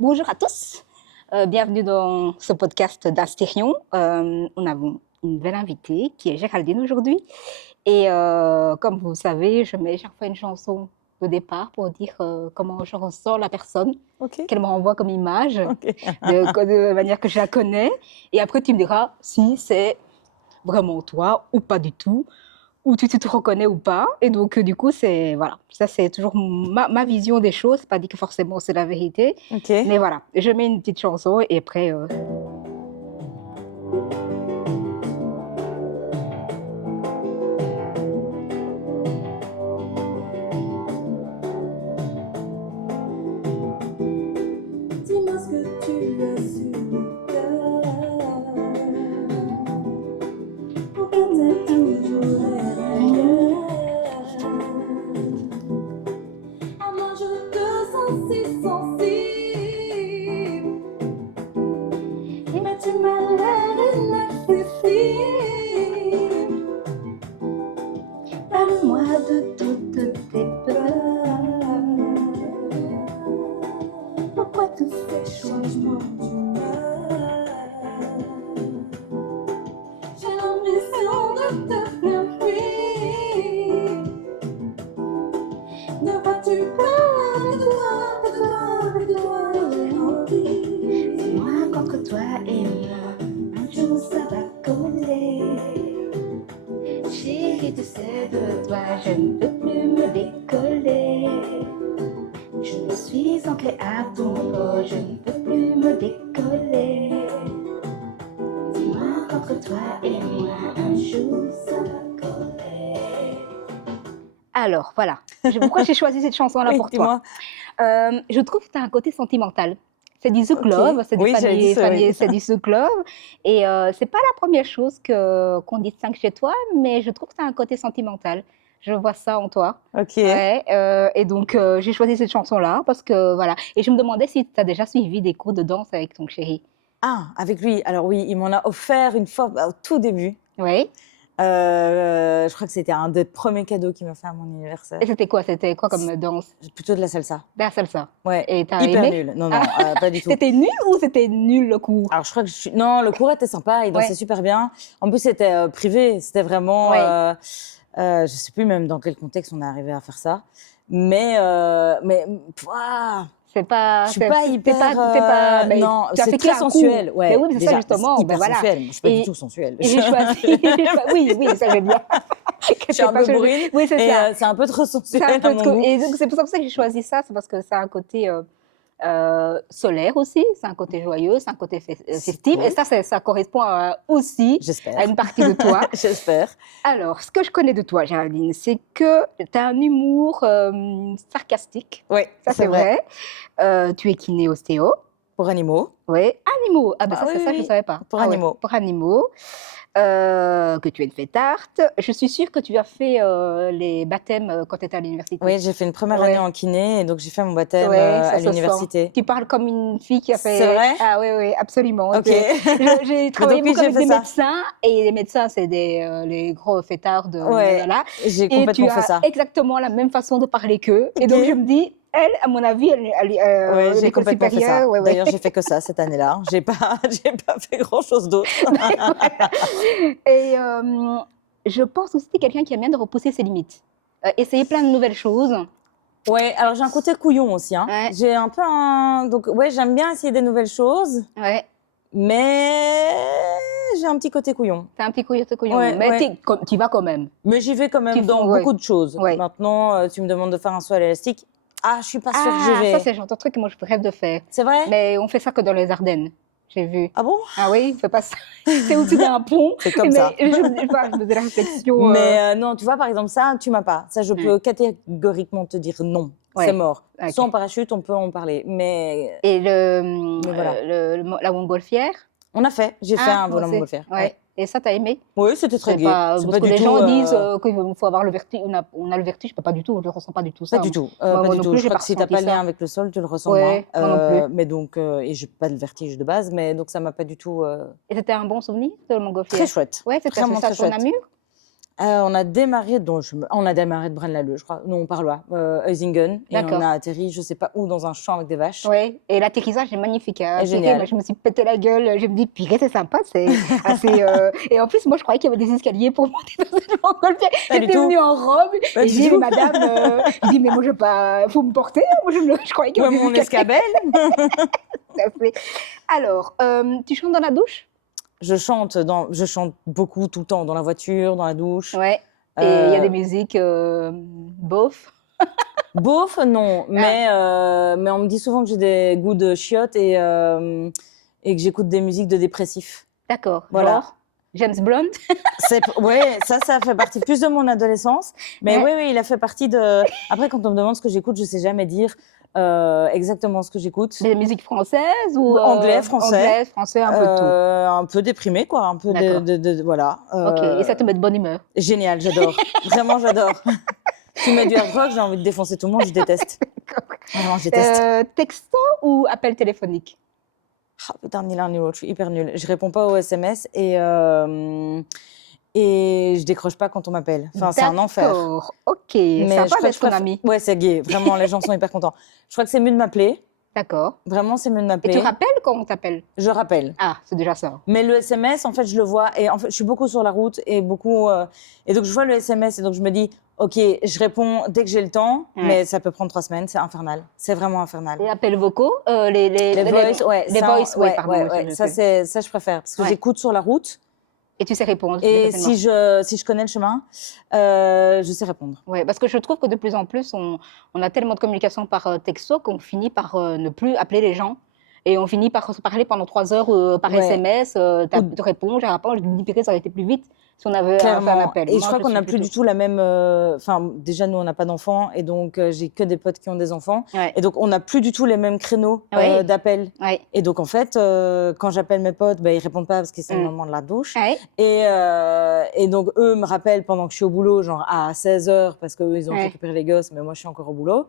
Bonjour à tous, bienvenue dans ce podcast d'Astérion. On a une belle invitée qui est Géraldine aujourd'hui. Et comme vous savez, je mets chaque fois une chanson de départ pour dire comment je ressens la personne, qu'elle me renvoie comme image, de manière que je la connais. Et après, tu me diras si c'est vraiment toi ou pas du tout, ou tu te reconnais ou pas. Et donc, du coup, voilà, ça, c'est toujours ma vision des choses. C'est pas dit que forcément c'est la vérité. Mais voilà, je mets une petite chanson et après. Dis-moi ce que tu as sur le cœur. Pourquoi t'as toujours l'air ailleurs? À moi je te sens si sensible, mais tu m'as l'air inaccessible. Parle-moi de toutes tes peurs. Pourquoi tous ces changements d'humeur? J'ai l'impression de te faire fuir. Ne vois-tu pas que toi, j'ai envie. Dis-moi qu'entre toi et moi, un jour ça va coller. Chérie, tu sais de toi, je ne peux plus me décoller. Je me suis ancrée à ton corps, je ne peux plus me décoller. Dis-moi qu'entre toi et moi, un jour ça va coller. Alors, voilà. Pourquoi j'ai choisi cette chanson-là pour toi? Je trouve que tu as un côté sentimental. C'est du Zouk Love, c'est du c'est du Zouk Love. Et c'est pas la première chose qu'on distingue chez toi, mais je trouve que tu as un côté sentimental. Je vois ça en toi. Ouais, et donc, j'ai choisi cette chanson-là parce que, voilà. Et je me demandais si tu as déjà suivi des cours de danse avec ton chéri. Ah, avec lui. Alors oui, il m'en a offert une fois au tout début. Oui. Je crois que c'était un des premiers cadeaux qu'il m'a fait à mon anniversaire. Et c'était quoi comme danse? Plutôt de la salsa. De la salsa. Ouais. Et t'as hyper aimé? nul. Non, pas du tout. C'était nul ou c'était nul le cours? Alors je crois que non, le cours était sympa, il dansait super bien. En plus c'était privé, c'était vraiment. Je sais plus même dans quel contexte on est arrivé à faire ça, mais c'est pas. Je suis pas hyper. Non, c'est très sensuel. Ouais. Mais oui, c'est ça justement. Hyper sensuel. Moi, je suis pas du tout sensuelle. Et j'ai choisi. Oui, ça j'aime bien. Je suis un peu bourrine. Oui, c'est ça. C'est un peu trop sensuel. Et donc c'est pour ça que j'ai choisi ça, c'est parce que ça a un côté solaire aussi, c'est un côté joyeux, c'est un côté festif. Cool. Et ça correspond aussi à une partie de toi. J'espère. Alors, ce que je connais de toi, Géraldine, c'est que tu as un humour sarcastique. Oui, ça c'est vrai. Tu es kiné-ostéo. Pour animaux. Oui, animaux. Ah ben ça, c'est ça, je ne savais pas. Pour animaux. Ouais, pour animaux. Que tu es une fêtarde. Je suis sûre que tu as fait les baptêmes quand tu étais à l'université. Oui, j'ai fait une première année en kiné et donc j'ai fait mon baptême à l'université. Tu parles comme une fille qui a fait... C'est vrai? Ah oui, absolument. Ok. J'ai travaillé beaucoup avec des médecins et les médecins, c'est les gros fêtards. Voilà. J'ai complètement fait ça. Et tu as exactement la même façon de parler qu'eux. Et donc je me dis... Elle, à mon avis, j'ai complètement fait ça. D'ailleurs, j'ai fait que ça cette année-là. J'ai pas fait grand-chose d'autre. Et je pense aussi que tu es quelqu'un qui aime bien de repousser ses limites. Essayer plein de nouvelles choses. Ouais, alors j'ai un côté couillon aussi. Hein. Ouais. J'ai un peu Donc, ouais, j'aime bien essayer des nouvelles choses. Ouais. Mais j'ai un petit côté couillon. T'as un petit côté couillon. Ouais, mais tu vas quand même. Mais j'y vais quand même dans beaucoup de choses. Ouais. Maintenant, tu me demandes de faire un saut à l'élastique. Ah, je suis pas sûre que j'y vais. Ça, c'est le genre de truc que moi, je rêve de faire. C'est vrai? Mais on fait ça que dans les Ardennes. J'ai vu. Ah bon? Ah oui, on fait pas ça. C'est au-dessus d'un pont. C'est comme ça. Je me faisais la réflexion. Mais non, tu vois, par exemple, ça, tu m'as pas. Ça, je peux catégoriquement te dire non. C'est mort. Okay. Soit en parachute, on peut en parler. Mais. Et la montgolfière? On a fait. J'ai fait un vol en montgolfière. Ouais. Et ça, t'as aimé? Oui, c'était très gai. Parce que les gens disent qu'il faut avoir le vertige. On a le vertige, pas du tout. Je ne ressens pas du tout ça. Pas du tout. Pas du tout. Je crois que si tu n'as pas le lien avec le sol, tu le ressens moins. Moi non plus. Mais donc, et je n'ai pas de vertige de base, mais donc ça m'a pas du tout. Et c'était un bon souvenir de la montgolfière? Très chouette. Ouais, c'était ça, ton Namur? On a démarré, on a démarré de Braine-l'Alleud, je crois. Non, par là, Huizingen. Et on D'accord. a atterri, je sais pas où, dans un champ avec des vaches. Oui, et l'atterrissage est magnifique. Hein. Et Purée, génial. moi, je me suis pété la gueule. Je me dis, purée, c'est sympa. C'est assez. Et en plus, moi, je croyais qu'il y avait des escaliers pour monter dans cette montgolfière. Pas du J'étais tout. venue en robe. Pas Et du j'ai dit, tout. mais madame, je dis, mais moi, je veux pas. Faut me porter. Moi, je croyais qu'il y Ouais, avait des mon escaliers. escabelle. Tout à fait. Alors, tu chantes dans la douche? Je chante beaucoup, tout le temps, dans la voiture, dans la douche. Ouais. Et il y a des Euh, musiques bof. Beauf, non, mais on me dit souvent que j'ai des goûts de chiottes et que j'écoute des musiques de dépressifs. D'accord. Voilà. Genre, James Blunt. Ouais, ça fait partie plus de mon adolescence. Mais Ouais. oui, il a fait partie de. Après, quand on me demande ce que j'écoute, je sais jamais dire exactement ce que j'écoute. Des musiques françaises ou Anglais, français. Anglais, français, un peu de tout. Un peu déprimé, quoi. Un peu D'accord. voilà. Ok. Et ça te met de bonne humeur. Génial, j'adore. Vraiment, j'adore. Tu mets du hard rock, j'ai envie de défoncer tout le monde, je déteste. Vraiment, je déteste. Texto ou appel téléphonique? Ah, putain, ni l'un ni l'autre, je suis hyper nulle. Je réponds pas aux SMS et je décroche pas quand on m'appelle. Enfin, c'est un enfer. D'accord. Ok. Mais Sympa je crois que d'être je ton préfère- ami. Ouais, c'est gay. Vraiment, les gens sont hyper contents. Je crois que c'est mieux de m'appeler. D'accord. Vraiment, c'est mieux de Et m'appeler. tu rappelles quand on t'appelle? Je rappelle. Ah, c'est déjà ça. Mais le SMS, en fait, je le vois. Et en fait, je suis beaucoup sur la route et beaucoup. Et donc, je vois le SMS et donc je me dis, OK, je réponds dès que j'ai le temps, Ouais. mais ça peut prendre 3 semaines. C'est infernal. C'est vraiment infernal. Les appels vocaux, Les voice, ouais. les ça, voice, oui, ouais, pardon. ouais, oui, ouais. je Ça, sais. ça, je préfère. Parce que Ouais. j'écoute sur la route. Et tu sais répondre. Et facilement. si je connais le chemin, je sais répondre. Ouais, parce que je trouve que de plus en plus, on a tellement de communication par texto qu'on finit par ne plus appeler les gens. Et on finit par se parler pendant 3 heures par Ouais. SMS. Ou- Tu réponds, je réponds. Je dis, purée, ça aurait été plus vite si on avait fait un Clairement. appel. Et Moi, je crois qu'on suis n'a plus plutôt- du tout la même. Enfin, déjà, nous, on n'a pas d'enfants. Et donc, j'ai que des potes qui ont des enfants. Ouais. Et donc, on n'a plus du tout les mêmes créneaux Oui. d'appel. Ouais. Et donc, en fait, quand j'appelle mes potes, ben, ils répondent pas parce que c'est le moment de la douche. Ouais. Et donc, eux me rappellent pendant que je suis au boulot, genre à 16h, parce qu'eux, ils ont Ouais. récupéré les gosses, mais moi, je suis encore au boulot.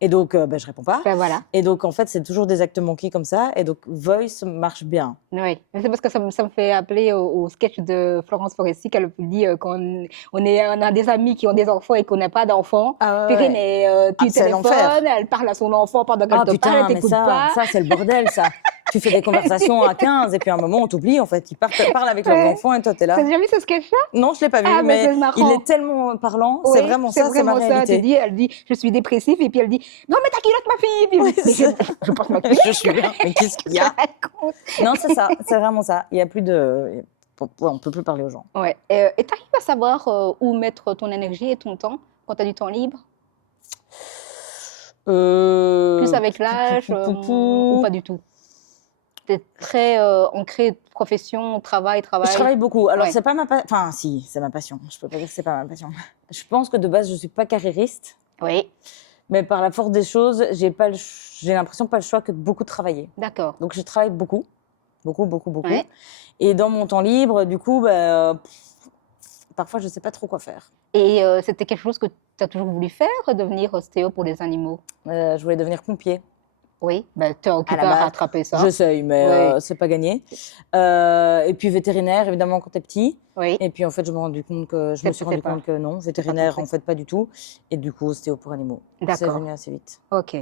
Et donc, ben, je réponds pas. Ben voilà. Et donc, en fait, c'est toujours des actes manqués comme ça. Et donc, Voice marche bien. Oui. Mais c'est parce que ça me fait appeler au sketch de Florence Foresti qu'elle dit qu'on on a des amis qui ont des enfants et qu'on n'a pas d'enfants. Ah Purée, ouais. mais tu Ah, c'est l'enfer. téléphones, elle parle à son enfant pendant qu'elle Ah te parle, putain, elle mais t'écoute ça, pas. ça c'est le bordel, ça. Tu fais des conversations à 15 et puis à un moment, on t'oublie, en fait. Ils parlent avec leurs Ouais. enfants et toi, t'es là. T'as déjà vu ce sketch-là? Non, je l'ai pas vu, Ah, mais mais c'est marrant. il est tellement parlant. Oui, C'est vraiment ça, c'est ma vraiment ça. réalité. Elle dit, je suis dépressive, et puis elle dit, non, mais ta culotte, ma fille. Puis, Oui, mais c'est je porte ma culotte. Je suis bien, mais qu'est-ce qu'il y a? Non, c'est ça, c'est vraiment ça. Il y a plus de... On peut plus parler aux gens. Ouais. Et tu arrives à savoir où mettre ton énergie et ton temps quand tu as du temps libre? Plus avec l'âge ou pas du tout? Tu es très ancré profession, travail. Je travaille beaucoup. Alors, Ouais. c'est pas ma passion. Enfin, si, c'est ma passion. Je peux pas dire que c'est pas ma passion. Je pense que de base, je suis pas carriériste. Oui, Mais par la force des choses, j'ai l'impression pas le choix que de beaucoup travailler. d'accord. Donc, je travaille beaucoup. Beaucoup. Ouais. Et dans mon temps libre, du coup, parfois, je sais pas trop quoi faire. Et c'était quelque chose que tu as toujours voulu faire, devenir ostéo pour les animaux? Je voulais devenir pompier. Oui, ben, tu es occupé la à base, rattraper ça. J'essaye, mais Oui. c'est pas gagné. Et puis vétérinaire, évidemment, quand t'es petit. Oui, Et puis en fait, je me suis C'était rendu pas. compte que non, vétérinaire, compris. en fait, pas du tout. Et du coup, ostéo pour animaux. C'est D'accord. venu assez vite. Ok.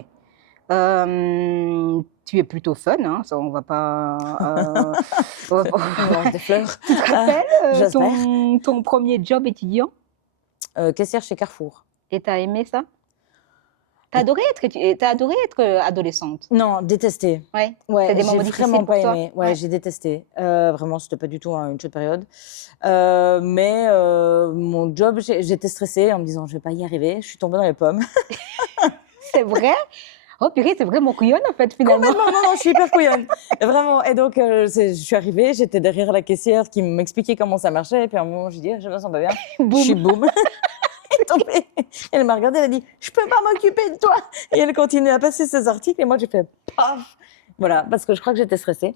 Tu es plutôt fun, hein, ça, on va pas. On va pas- On mange des fleurs. Tu te rappelles j'espère. ton premier job étudiant? Caissière chez Carrefour. Et tu as aimé ça? T'as adoré être adolescente? Non, détesté. Ouais. Ouais, C'est des j'ai moments difficiles vraiment pour pas toi? aimé. Ouais, Ouais. j'ai détesté. Vraiment, c'était pas du tout une chouette période. Mais mon job, j'étais stressée en me disant, je vais pas y arriver. Je suis tombée dans les pommes. C'est vrai? Oh purée, c'est vraiment couillonne en fait finalement. Complètement, non, je suis hyper couillonne. Vraiment. Et donc, je suis arrivée, j'étais derrière la caissière qui m'expliquait comment ça marchait. Et puis à un moment, j'ai dit, je me sens pas bien. Boum. Je suis boum. Elle est tombée. Elle m'a regardée, elle a dit, je peux pas m'occuper de toi. Et elle continue à passer ses articles. Et moi, j'ai fait paf. Voilà, parce que je crois que j'étais stressée.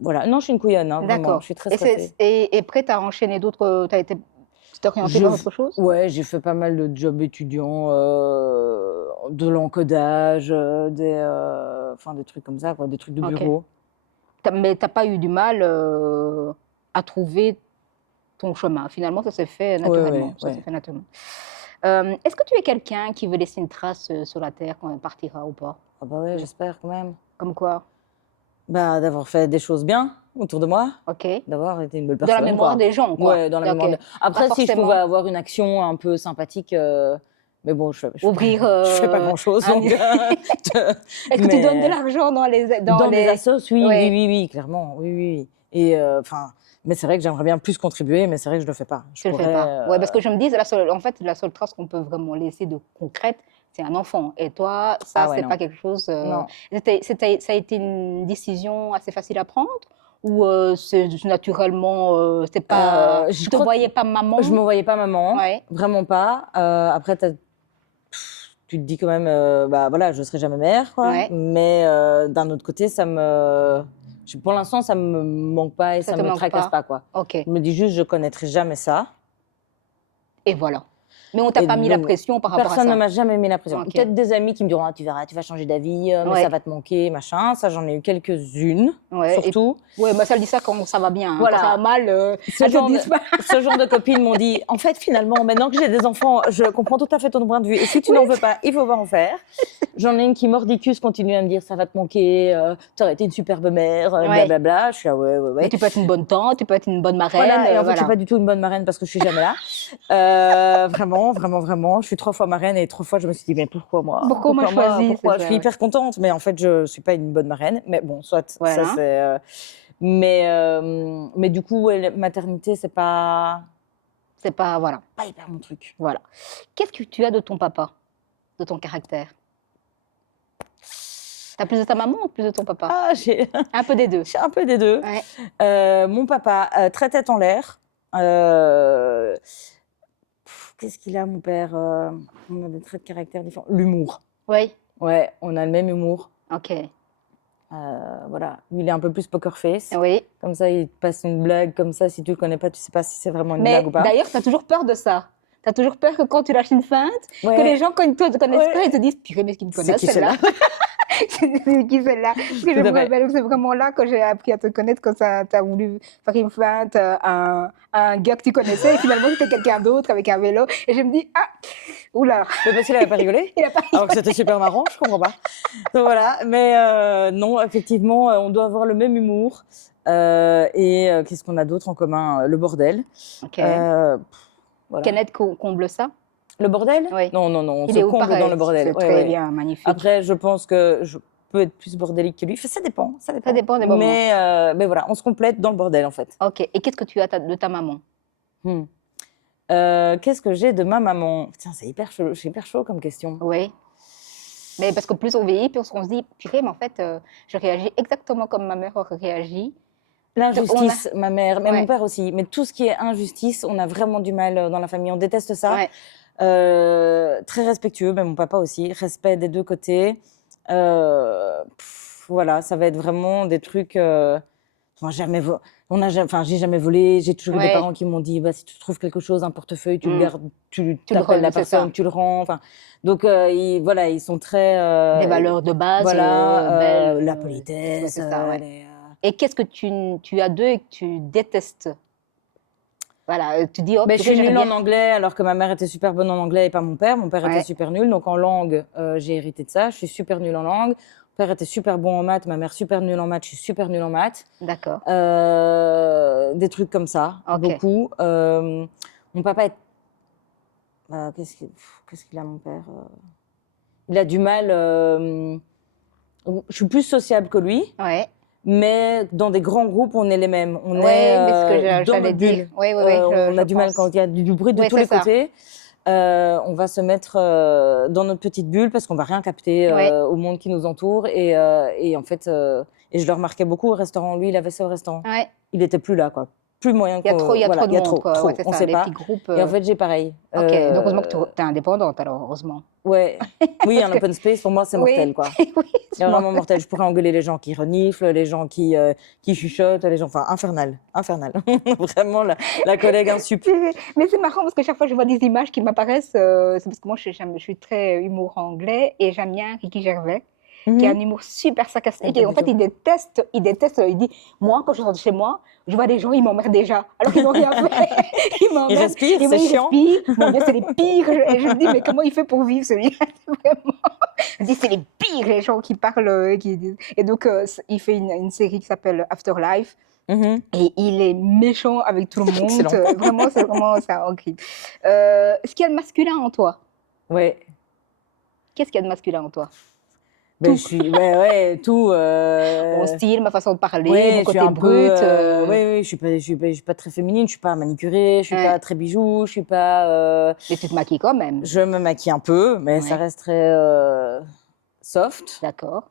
Voilà. Non, je suis une couillonne, hein, vraiment. D'accord. Je suis très stressée. Et après, tu as enchaîné d'autres. Tu t'es orientée Je- vers autre chose? Ouais, j'ai fait pas mal de jobs étudiants, de l'encodage, enfin des trucs comme ça, quoi, des trucs de Ok. bureau. Mais tu n'as pas eu du mal à trouver ton chemin. Finalement, ça s'est fait Ouais, naturellement. Ça ouais. s'est fait naturellement. Est-ce que tu es quelqu'un qui veut laisser une trace sur la terre quand elle partira ou pas? Ah bah ouais, j'espère quand même. Comme quoi? Bah, d'avoir fait des choses bien autour de moi, Ok. d'avoir été une belle Dans la personne, mémoire quoi. des gens, quoi. Ouais, dans la Ok. mémoire. Après, Pas si je forcément. pouvais avoir une action un peu sympathique, mais bon, Ouvrir je fais pas grand-chose, un- donc. Est-ce que tu donnes de mais l'argent dans les dans mes assos, oui, Ouais. oui, clairement, oui. Et enfin, mais c'est vrai que j'aimerais bien plus contribuer, mais c'est vrai que je le fais pas. Je le fais pas. Ouais, parce que je me dis, en fait, la seule trace qu'on peut vraiment laisser de concrète, c'est un enfant. Et toi, ça, Ah ouais, c'est non. pas quelque chose. Non. Ça a été une décision assez facile à prendre ou c'est naturellement, c'est pas. Je Tu te crois que voyais pas maman? je me voyais pas maman, Ouais. vraiment pas. Après, tu te dis quand même, bah voilà, je serai jamais mère, quoi. Ouais. Mais d'un autre côté, pour l'instant, ça me manque pas et Ça ça te me manque tracasse pas? pas, quoi. Ok. Je me dis juste, je connaîtrai jamais ça. Et voilà. Mais on t'a Et pas mis la donc, pression par rapport à personne ne ça. m'a jamais mis la pression. Ok. Peut-être des amis qui me diront, ah, tu verras, tu vas changer d'avis, mais Ouais. ça va te manquer, machin. Ça, j'en ai eu quelques-unes, Ouais. Et surtout. ouais, mais ça elle dit ça quand ça va bien. Hein. Voilà. Quand ça va mal, Ce elles te genre, disent pas. ce genre de copines m'ont dit, en fait, finalement, maintenant que j'ai des enfants, je comprends tout à fait ton point de vue. Et si tu n'en veux pas, il faut pas en faire. J'en ai une qui mordicus continue à me dire, ça va te manquer, t'aurais été une superbe mère, Ouais. blablabla. Je suis là, ouais. Mais tu peux être une bonne tante, tu peux être une bonne marraine. Voilà, et en fait, je voilà. suis pas du tout une bonne marraine parce que je suis jamais là. Vraiment. Je suis 3 fois marraine et 3 fois, je me suis dit, mais pourquoi moi? Pourquoi moi choisi, Pourquoi? c'est Je ça, suis ouais. hyper contente, mais en fait, je suis pas une bonne marraine. Mais bon, soit, Voilà. ça c'est. Mais du coup, ouais, la maternité, c'est pas C'est pas, voilà. hyper mon truc. Voilà. Qu'est-ce que tu as de ton papa, de ton caractère? T'as plus de ta maman ou plus de ton papa? Ah, j'ai Un peu des deux. un peu des deux. Ouais. Mon papa, très tête en l'air. Qu'est-ce qu'il a, mon père? On a des traits de caractère différents. L'humour. Oui. Ouais, on a le même humour. Ok. Voilà. Lui, il est un peu plus poker face. Oui. Comme ça, il te passe une blague. Comme ça, si tu le connais pas, tu sais pas si c'est vraiment une Mais blague ou pas. d'ailleurs, tu as toujours peur de ça. Tu as toujours peur que quand tu lâches une feinte, Ouais. que les gens, quand ils te connaissent Ouais. pas, ils te disent purée, mais est-ce qu'ils me C'est connaissent qui celle-là? celle-là? C'est qui celle-là? Parce que je Tout me à fait. rappelle que c'est vraiment là que j'ai appris à te connaître, quand tu as voulu faire une feinte à un gars que tu connaissais, et finalement c'était quelqu'un d'autre avec un vélo. Et je me dis, ah, oula, Mais parce qu'il avait pas rigolé. il a pas Alors que c'était super marrant, je comprends pas. Donc voilà, mais non, effectivement, on doit avoir le même humour. Et qu'est-ce qu'on a d'autre en commun? Le bordel. Ok. Voilà. Kenneth comble ça? Le bordel? Oui. Non, on Il se est où comble pareil? dans le bordel. C'est Ouais, très ouais. bien, magnifique. Après, je pense que je peux être plus bordélique que lui. Enfin, ça dépend. Ça dépend des moments. Mais voilà, on se complète dans le bordel, en fait. Ok. Et qu'est-ce que tu as de ta maman? Qu'est-ce que j'ai de ma maman? Putain, c'est hyper chaud comme question. Oui. Mais parce que plus on vieillit, plus on se dit, purée, mais en fait, je réagis exactement comme ma mère aurait réagi. L'injustice, ma mère, mais Ouais. mon père aussi. Mais tout ce qui est injustice, on a vraiment du mal dans la famille. On déteste ça. Ouais. Très respectueux, mais mon papa aussi. Respect des deux côtés. Voilà, ça va être vraiment des trucs. J'ai jamais volé. J'ai toujours eu des Ouais. parents qui m'ont dit, bah, si tu trouves quelque chose, un portefeuille, tu le gardes, tu le t'appelles la rends, c'est ça. personne, tu le rends. Enfin, donc ils sont très. Des valeurs de base, Voilà, belles. la Ouais, politesse. c'est ça, ouais. les, Et qu'est-ce que tu as d'eux et que tu détestes? Voilà, tu dis, oh, Mais je purée, suis j'aurais nulle bien- en anglais, alors que ma mère était super bonne en anglais et pas mon père. Mon père Ouais. était super nul, donc en langue, j'ai hérité de ça. Je suis super nulle en langue. Mon père était super bon en maths, ma mère super nulle en maths, je suis super nulle en maths. D'accord. Des trucs comme ça, Ok. beaucoup. Mon papa est... qu'est-ce qu'il a, mon père? Il a du mal... je suis plus sociable que lui, Ouais. mais dans des grands groupes, on est les mêmes. On Ouais, est mais ce que dans j'allais notre dire. bulle. Oui, On je a du mal pense. quand il y a du bruit de Oui, tous c'est les ça. côtés. On va se mettre dans notre petite bulle parce qu'on va rien capter Ouais. au monde qui nous entoure. Et en fait, et je le remarquais beaucoup au restaurant. Lui, il avait ça au restaurant. Ouais. Il n'était plus là, quoi. Plus moyen Il y a qu'on- trop, il y a voilà, trop de il y a monde, quoi. trop. Ouais, c'est On ça, sait les pas. petits groupes. Et en fait, j'ai pareil. Ok, donc heureusement que tu es indépendante, alors heureusement. Ouais. Oui, un open space, pour moi, c'est mortel, Oui. quoi. Oui, C'est vraiment mortel. Je pourrais engueuler les gens qui reniflent, les gens qui chuchotent, les gens... Enfin, infernal. Vraiment, la collègue insup. Mais c'est marrant parce que chaque fois que je vois des images qui m'apparaissent, c'est parce que moi je suis très humour anglais et j'aime bien Ricky Gervais. qui a un humour super sarcastique. Pas Et en du fait, tout. il dit, moi, quand je rentre chez moi, je vois des gens, ils m'emmerdent déjà, alors qu'ils n'ont rien fait. Ils m'emmerdent. Il respire, Et c'est oui, chiant. il respire. Mon Dieu, c'est les pires. Et je me dis, mais comment il fait pour vivre celui-là? Vraiment. Je me dis, c'est les pires, les gens qui parlent. Qui disent. Et donc, il fait une série qui s'appelle Afterlife. Mhm. Et il est méchant avec tout le monde. Excellent. Vraiment, c'est vraiment ça. Ok. Est-ce qu'il y a de masculin en toi? Ouais. Qu'est-ce qu'il y a de masculin en toi? Ben, Tout. je suis, ouais, tout. Mon style, ma façon de parler, Ouais, mon je suis côté un brut. peu. Oui, je suis pas très féminine, je suis pas manicurée, je suis Ouais. pas très bijoux, je suis pas. Mais tu te maquilles quand même. Je me maquille un peu, mais ça Ouais. reste très soft. D'accord.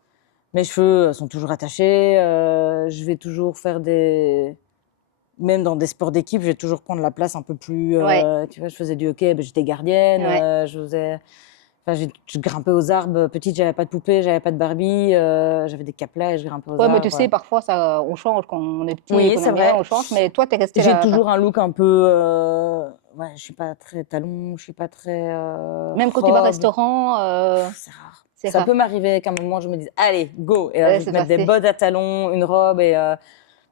Mes cheveux sont toujours attachés. Je vais toujours faire des. Même dans des sports d'équipe, je vais toujours prendre la place un peu plus. Ouais. Tu vois, je faisais du hockey, ben, j'étais gardienne. Ouais. Je faisais. Enfin, je grimpais aux arbres. Petite, j'avais pas de poupée, j'avais pas de Barbie. J'avais des caplas et je grimpais aux Ouais, arbres. mais tu sais, parfois, ça, on change quand on est petit Oui, et qu'on c'est aime rien, vrai. on change. Mais toi, t'es resté J'ai là. toujours un look un peu. Ouais, je suis pas très talon, je suis pas très. Même quand tu vas au robe. restaurant, C'est rare. c'est Ça rare. peut m'arriver qu'à un moment, je me dise, allez, go. Et là, Ouais, je vais c'est mettre des passé. bottes à talons, une robe.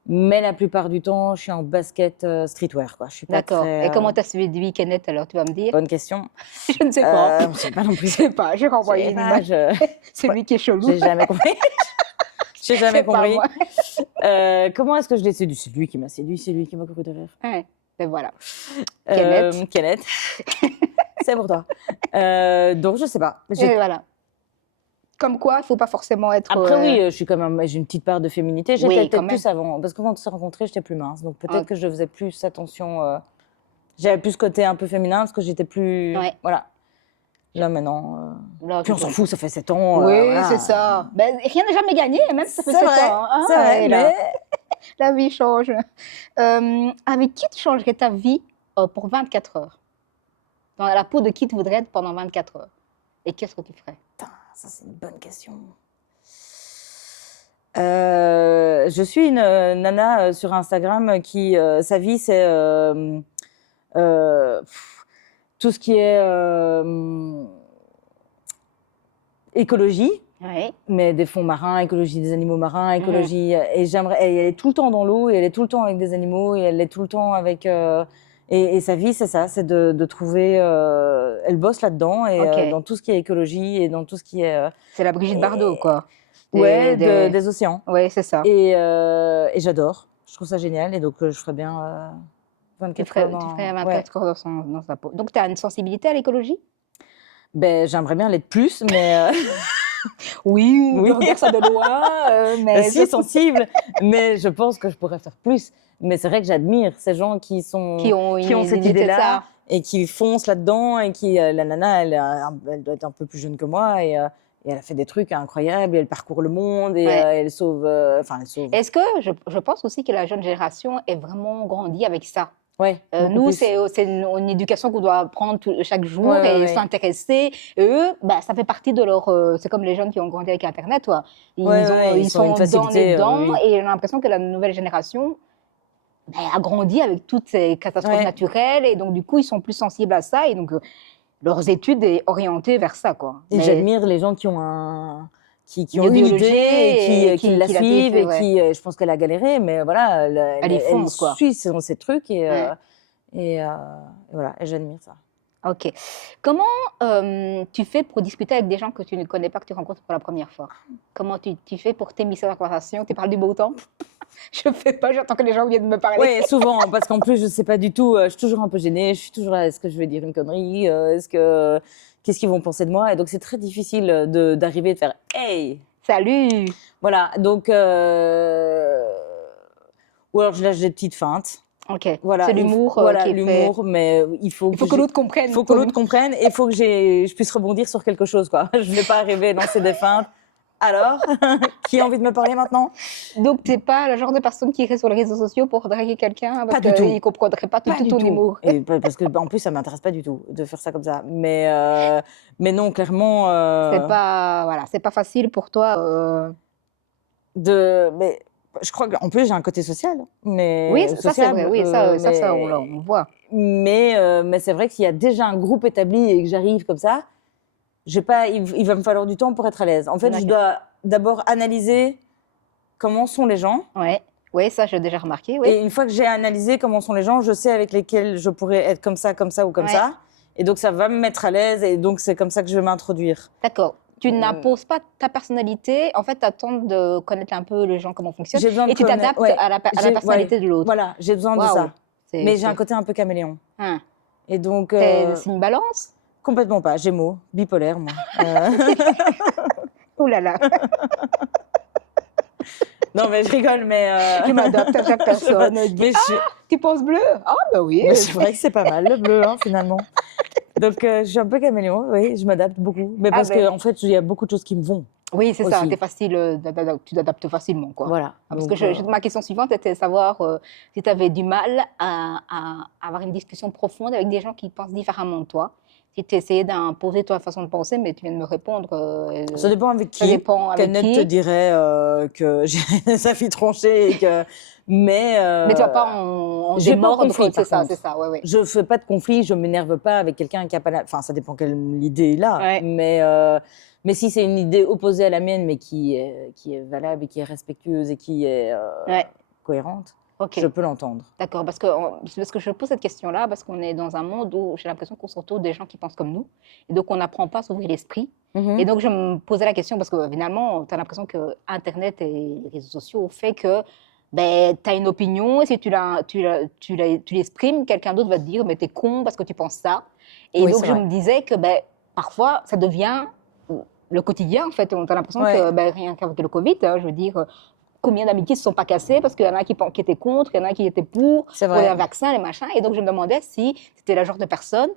Mais la plupart du temps, je suis en basket streetwear, quoi. Je suis pas D'accord. très. Et comment tu as suivi du week-end alors, tu vas me dire? Bonne question. Je ne sais pas. Je sais pas non Je plus. sais pas, j'ai Je renvoyé sais une pas, image. C'est lui qui est chelou. j'ai jamais compris. J'ai jamais C'est pas compris. moi. Comment est-ce que je l'ai séduit? C'est lui qui m'a séduit, c'est lui qui m'a couru derrière. Ouais, et voilà. Kenneth. Kenneth. C'est pour toi. Donc, je sais pas. Et voilà. Comme quoi, il ne faut pas forcément être. Après, oui, je suis quand même, j'ai une petite part de féminité. J'étais Oui, peut-être quand même. plus avant. Parce que quand on s'est rencontrés, j'étais plus mince. Donc, peut-être Ah. que je faisais plus attention. J'avais plus ce côté un peu féminin parce que j'étais plus. Ouais. Voilà. Là, maintenant. Là, Puis on s'en fout, ça fait 7 ans. Oui, voilà. c'est ça. Ben, rien n'est jamais gagné, même si ça fait C'est 7 vrai, ans. Hein. c'est vrai, Et là, mais. la vie change. Avec qui tu changerais ta vie pour 24 heures? Dans la peau de qui tu voudrais être pendant 24 heures? Et qu'est-ce que tu ferais? Putain, ça, c'est une bonne question. Je suis une nana sur Instagram qui, sa vie, c'est tout ce qui est écologie, Oui. mais des fonds marins, écologie des animaux marins, écologie. Et j'aimerais. Elle est tout le temps dans l'eau, et elle est tout le temps avec des animaux, et elle est tout le temps avec. Et sa vie, c'est ça, c'est de trouver. Elle bosse là-dedans, et Ok. dans tout ce qui est écologie, et dans tout ce qui est. C'est la Brigitte Et- Bardot, quoi. Ouais, des océans. Oui, c'est ça. Et j'adore. Je trouve ça génial. Et donc, je ferais bien 24 heures. Tu ferais Ouais. 24 heures dans sa peau. Donc, tu as une sensibilité à l'écologie? Ben, j'aimerais bien l'être plus, mais. Oui, Oui. on regarde ça de loin, mais Si sensible, mais je pense que je pourrais faire plus. Mais c'est vrai que j'admire ces gens qui ont cette idée de idée-là ça. et qui foncent là-dedans et qui, la nana, elle doit être un peu plus jeune que moi et elle a fait des trucs incroyables et elle parcours le monde et Ouais. elle sauve, enfin elle sauve. Est-ce que je pense aussi que la jeune génération est vraiment grandie avec ça? Ouais, beaucoup Nous, plus. c'est une éducation qu'on doit prendre chaque jour Ouais, ouais, et ouais. s'intéresser. Et eux, bah, ça fait partie de leur. C'est comme les jeunes qui ont grandi avec Internet, toi. Ils, Ouais, ont, ouais, ils ils ont une sont facilité, dedans oui. et j'ai l'impression que la nouvelle génération bah, a grandi avec toutes ces catastrophes Ouais. naturelles et donc du coup, ils sont plus sensibles à ça et donc leurs études est orientées vers ça, quoi. Et Mais- j'admire les gens qui ont qui Une ont une idéologie idée et qui la qui la suivent suivent, et ouais. qui, je pense qu'elle a galéré, mais voilà, Elle y fonce, quoi. suit ces trucs et, Ouais. et voilà, et j'admire ça. Ok. Comment tu fais pour discuter avec des gens que tu ne connais pas, que tu rencontres pour la première fois? Comment tu fais pour t'émisser dans la conversation? Tu parles du beau temps? Je ne fais pas, j'attends que les gens viennent me parler. Oui, souvent, parce qu'en plus, je ne sais pas du tout, je suis toujours un peu gênée, je suis toujours là, est-ce que je vais dire une connerie, qu'est-ce qu'ils vont penser de moi? Et donc, c'est très difficile d'arriver et de faire « Hey !» Salut! Voilà, donc, ou alors je lâche des petites feintes. Ok, Voilà, c'est l'humour voilà, qui l'humour, mais il faut Il faut que l'autre comprenne. il faut que l'autre comprenne et il faut que je puisse rebondir sur quelque chose, quoi. Je ne vais pas arriver à lancer des feintes. Alors, qui a envie de me parler maintenant? Donc, tu n'es pas le genre de personne qui irait sur les réseaux sociaux pour draguer quelqu'un parce Pas du tout. qu'il ne comprendrait pas, Pas tout du ton tout. humour. Et parce que, en plus, ça ne m'intéresse pas du tout de faire ça comme ça. Mais non, clairement. C'est pas facile pour toi. Mais je crois qu'en plus, j'ai un côté social. Mais, Oui, ça c'est vrai, oui, ça mais- on voit. Mais c'est vrai qu'il y a déjà un groupe établi et que j'arrive comme ça, il va me falloir du temps pour être à l'aise. En fait, je D'accord. dois d'abord analyser comment sont les gens. Ouais. Oui, ça, j'ai déjà remarqué, oui. Et une fois que j'ai analysé comment sont les gens, je sais avec lesquels je pourrais être comme ça ou comme Ouais. ça. Et donc, ça va me mettre à l'aise. Et donc, c'est comme ça que je vais m'introduire. D'accord. Tu n'imposes pas ta personnalité. En fait, tu attends de connaître un peu les gens, comment ils fonctionnent. J'ai besoin de Et tu t'adaptes ouais. à la J'ai- personnalité de l'autre. Voilà, j'ai besoin de Waouh. ça. C'est- Mais j'ai c'est- un côté un peu caméléon. Hein. Et donc, C'est une balance? complètement pas. Gémeaux, bipolaire, moi. Ouh là là. Non, mais je rigole, mais. Je m'adapte à chaque personne. Mais Tu penses bleu? Ah, bah oui. mais c'est vrai que c'est pas mal le bleu, hein, finalement. Donc, je suis un peu caméléon, oui, je m'adapte beaucoup. Mais parce ben. qu'en fait, il y a beaucoup de choses qui me vont. Oui, c'est ça. Aussi. T'es facile, tu t'adaptes facilement, quoi. Voilà. Parce Donc, que ma question suivante était de savoir si tu avais du mal à avoir une discussion profonde avec des gens qui pensent différemment de toi. Si tu essayais d'imposer ta façon de penser, mais tu viens de me répondre. ça dépend avec qui. Ça dépend avec Kenneth qui. te dirait que j'ai sa fille tranchée et que. Mais tu vas pas en j'ai pas de démordre, conflit, c'est par ça, contre. c'est ça, ouais, ouais. je fais pas de conflit, je m'énerve pas avec quelqu'un qui a pas la. Enfin, ça dépend quelle idée il a. Ouais. Mais si c'est une idée opposée à la mienne, mais qui est valable et qui est respectueuse et qui est Ouais. cohérente, Ok, je peux l'entendre. d'accord. Parce que je pose cette question-là, parce qu'on est dans un monde où j'ai l'impression qu'on se retrouve des gens qui pensent comme nous. Et donc, on n'apprend pas à s'ouvrir l'esprit. Mhm. Et donc, je me posais la question, parce que finalement, tu as l'impression que Internet et les réseaux sociaux ont fait que ben, tu as une opinion, et si tu l'exprimes, quelqu'un d'autre va te dire, mais t'es con parce que tu penses ça. Et Oui, donc, c'est je vrai. me disais que ben, parfois, ça devient le quotidien, en fait. On a l'impression Ouais. que, ben, rien qu'avec le Covid, hein, je veux dire, combien d'amitiés ne se sont pas cassées parce qu'il y en a qui étaient contre, il y en a qui étaient pour C'est les vrai. vaccins, les machins. Et donc, je me demandais si tu étais la genre de personne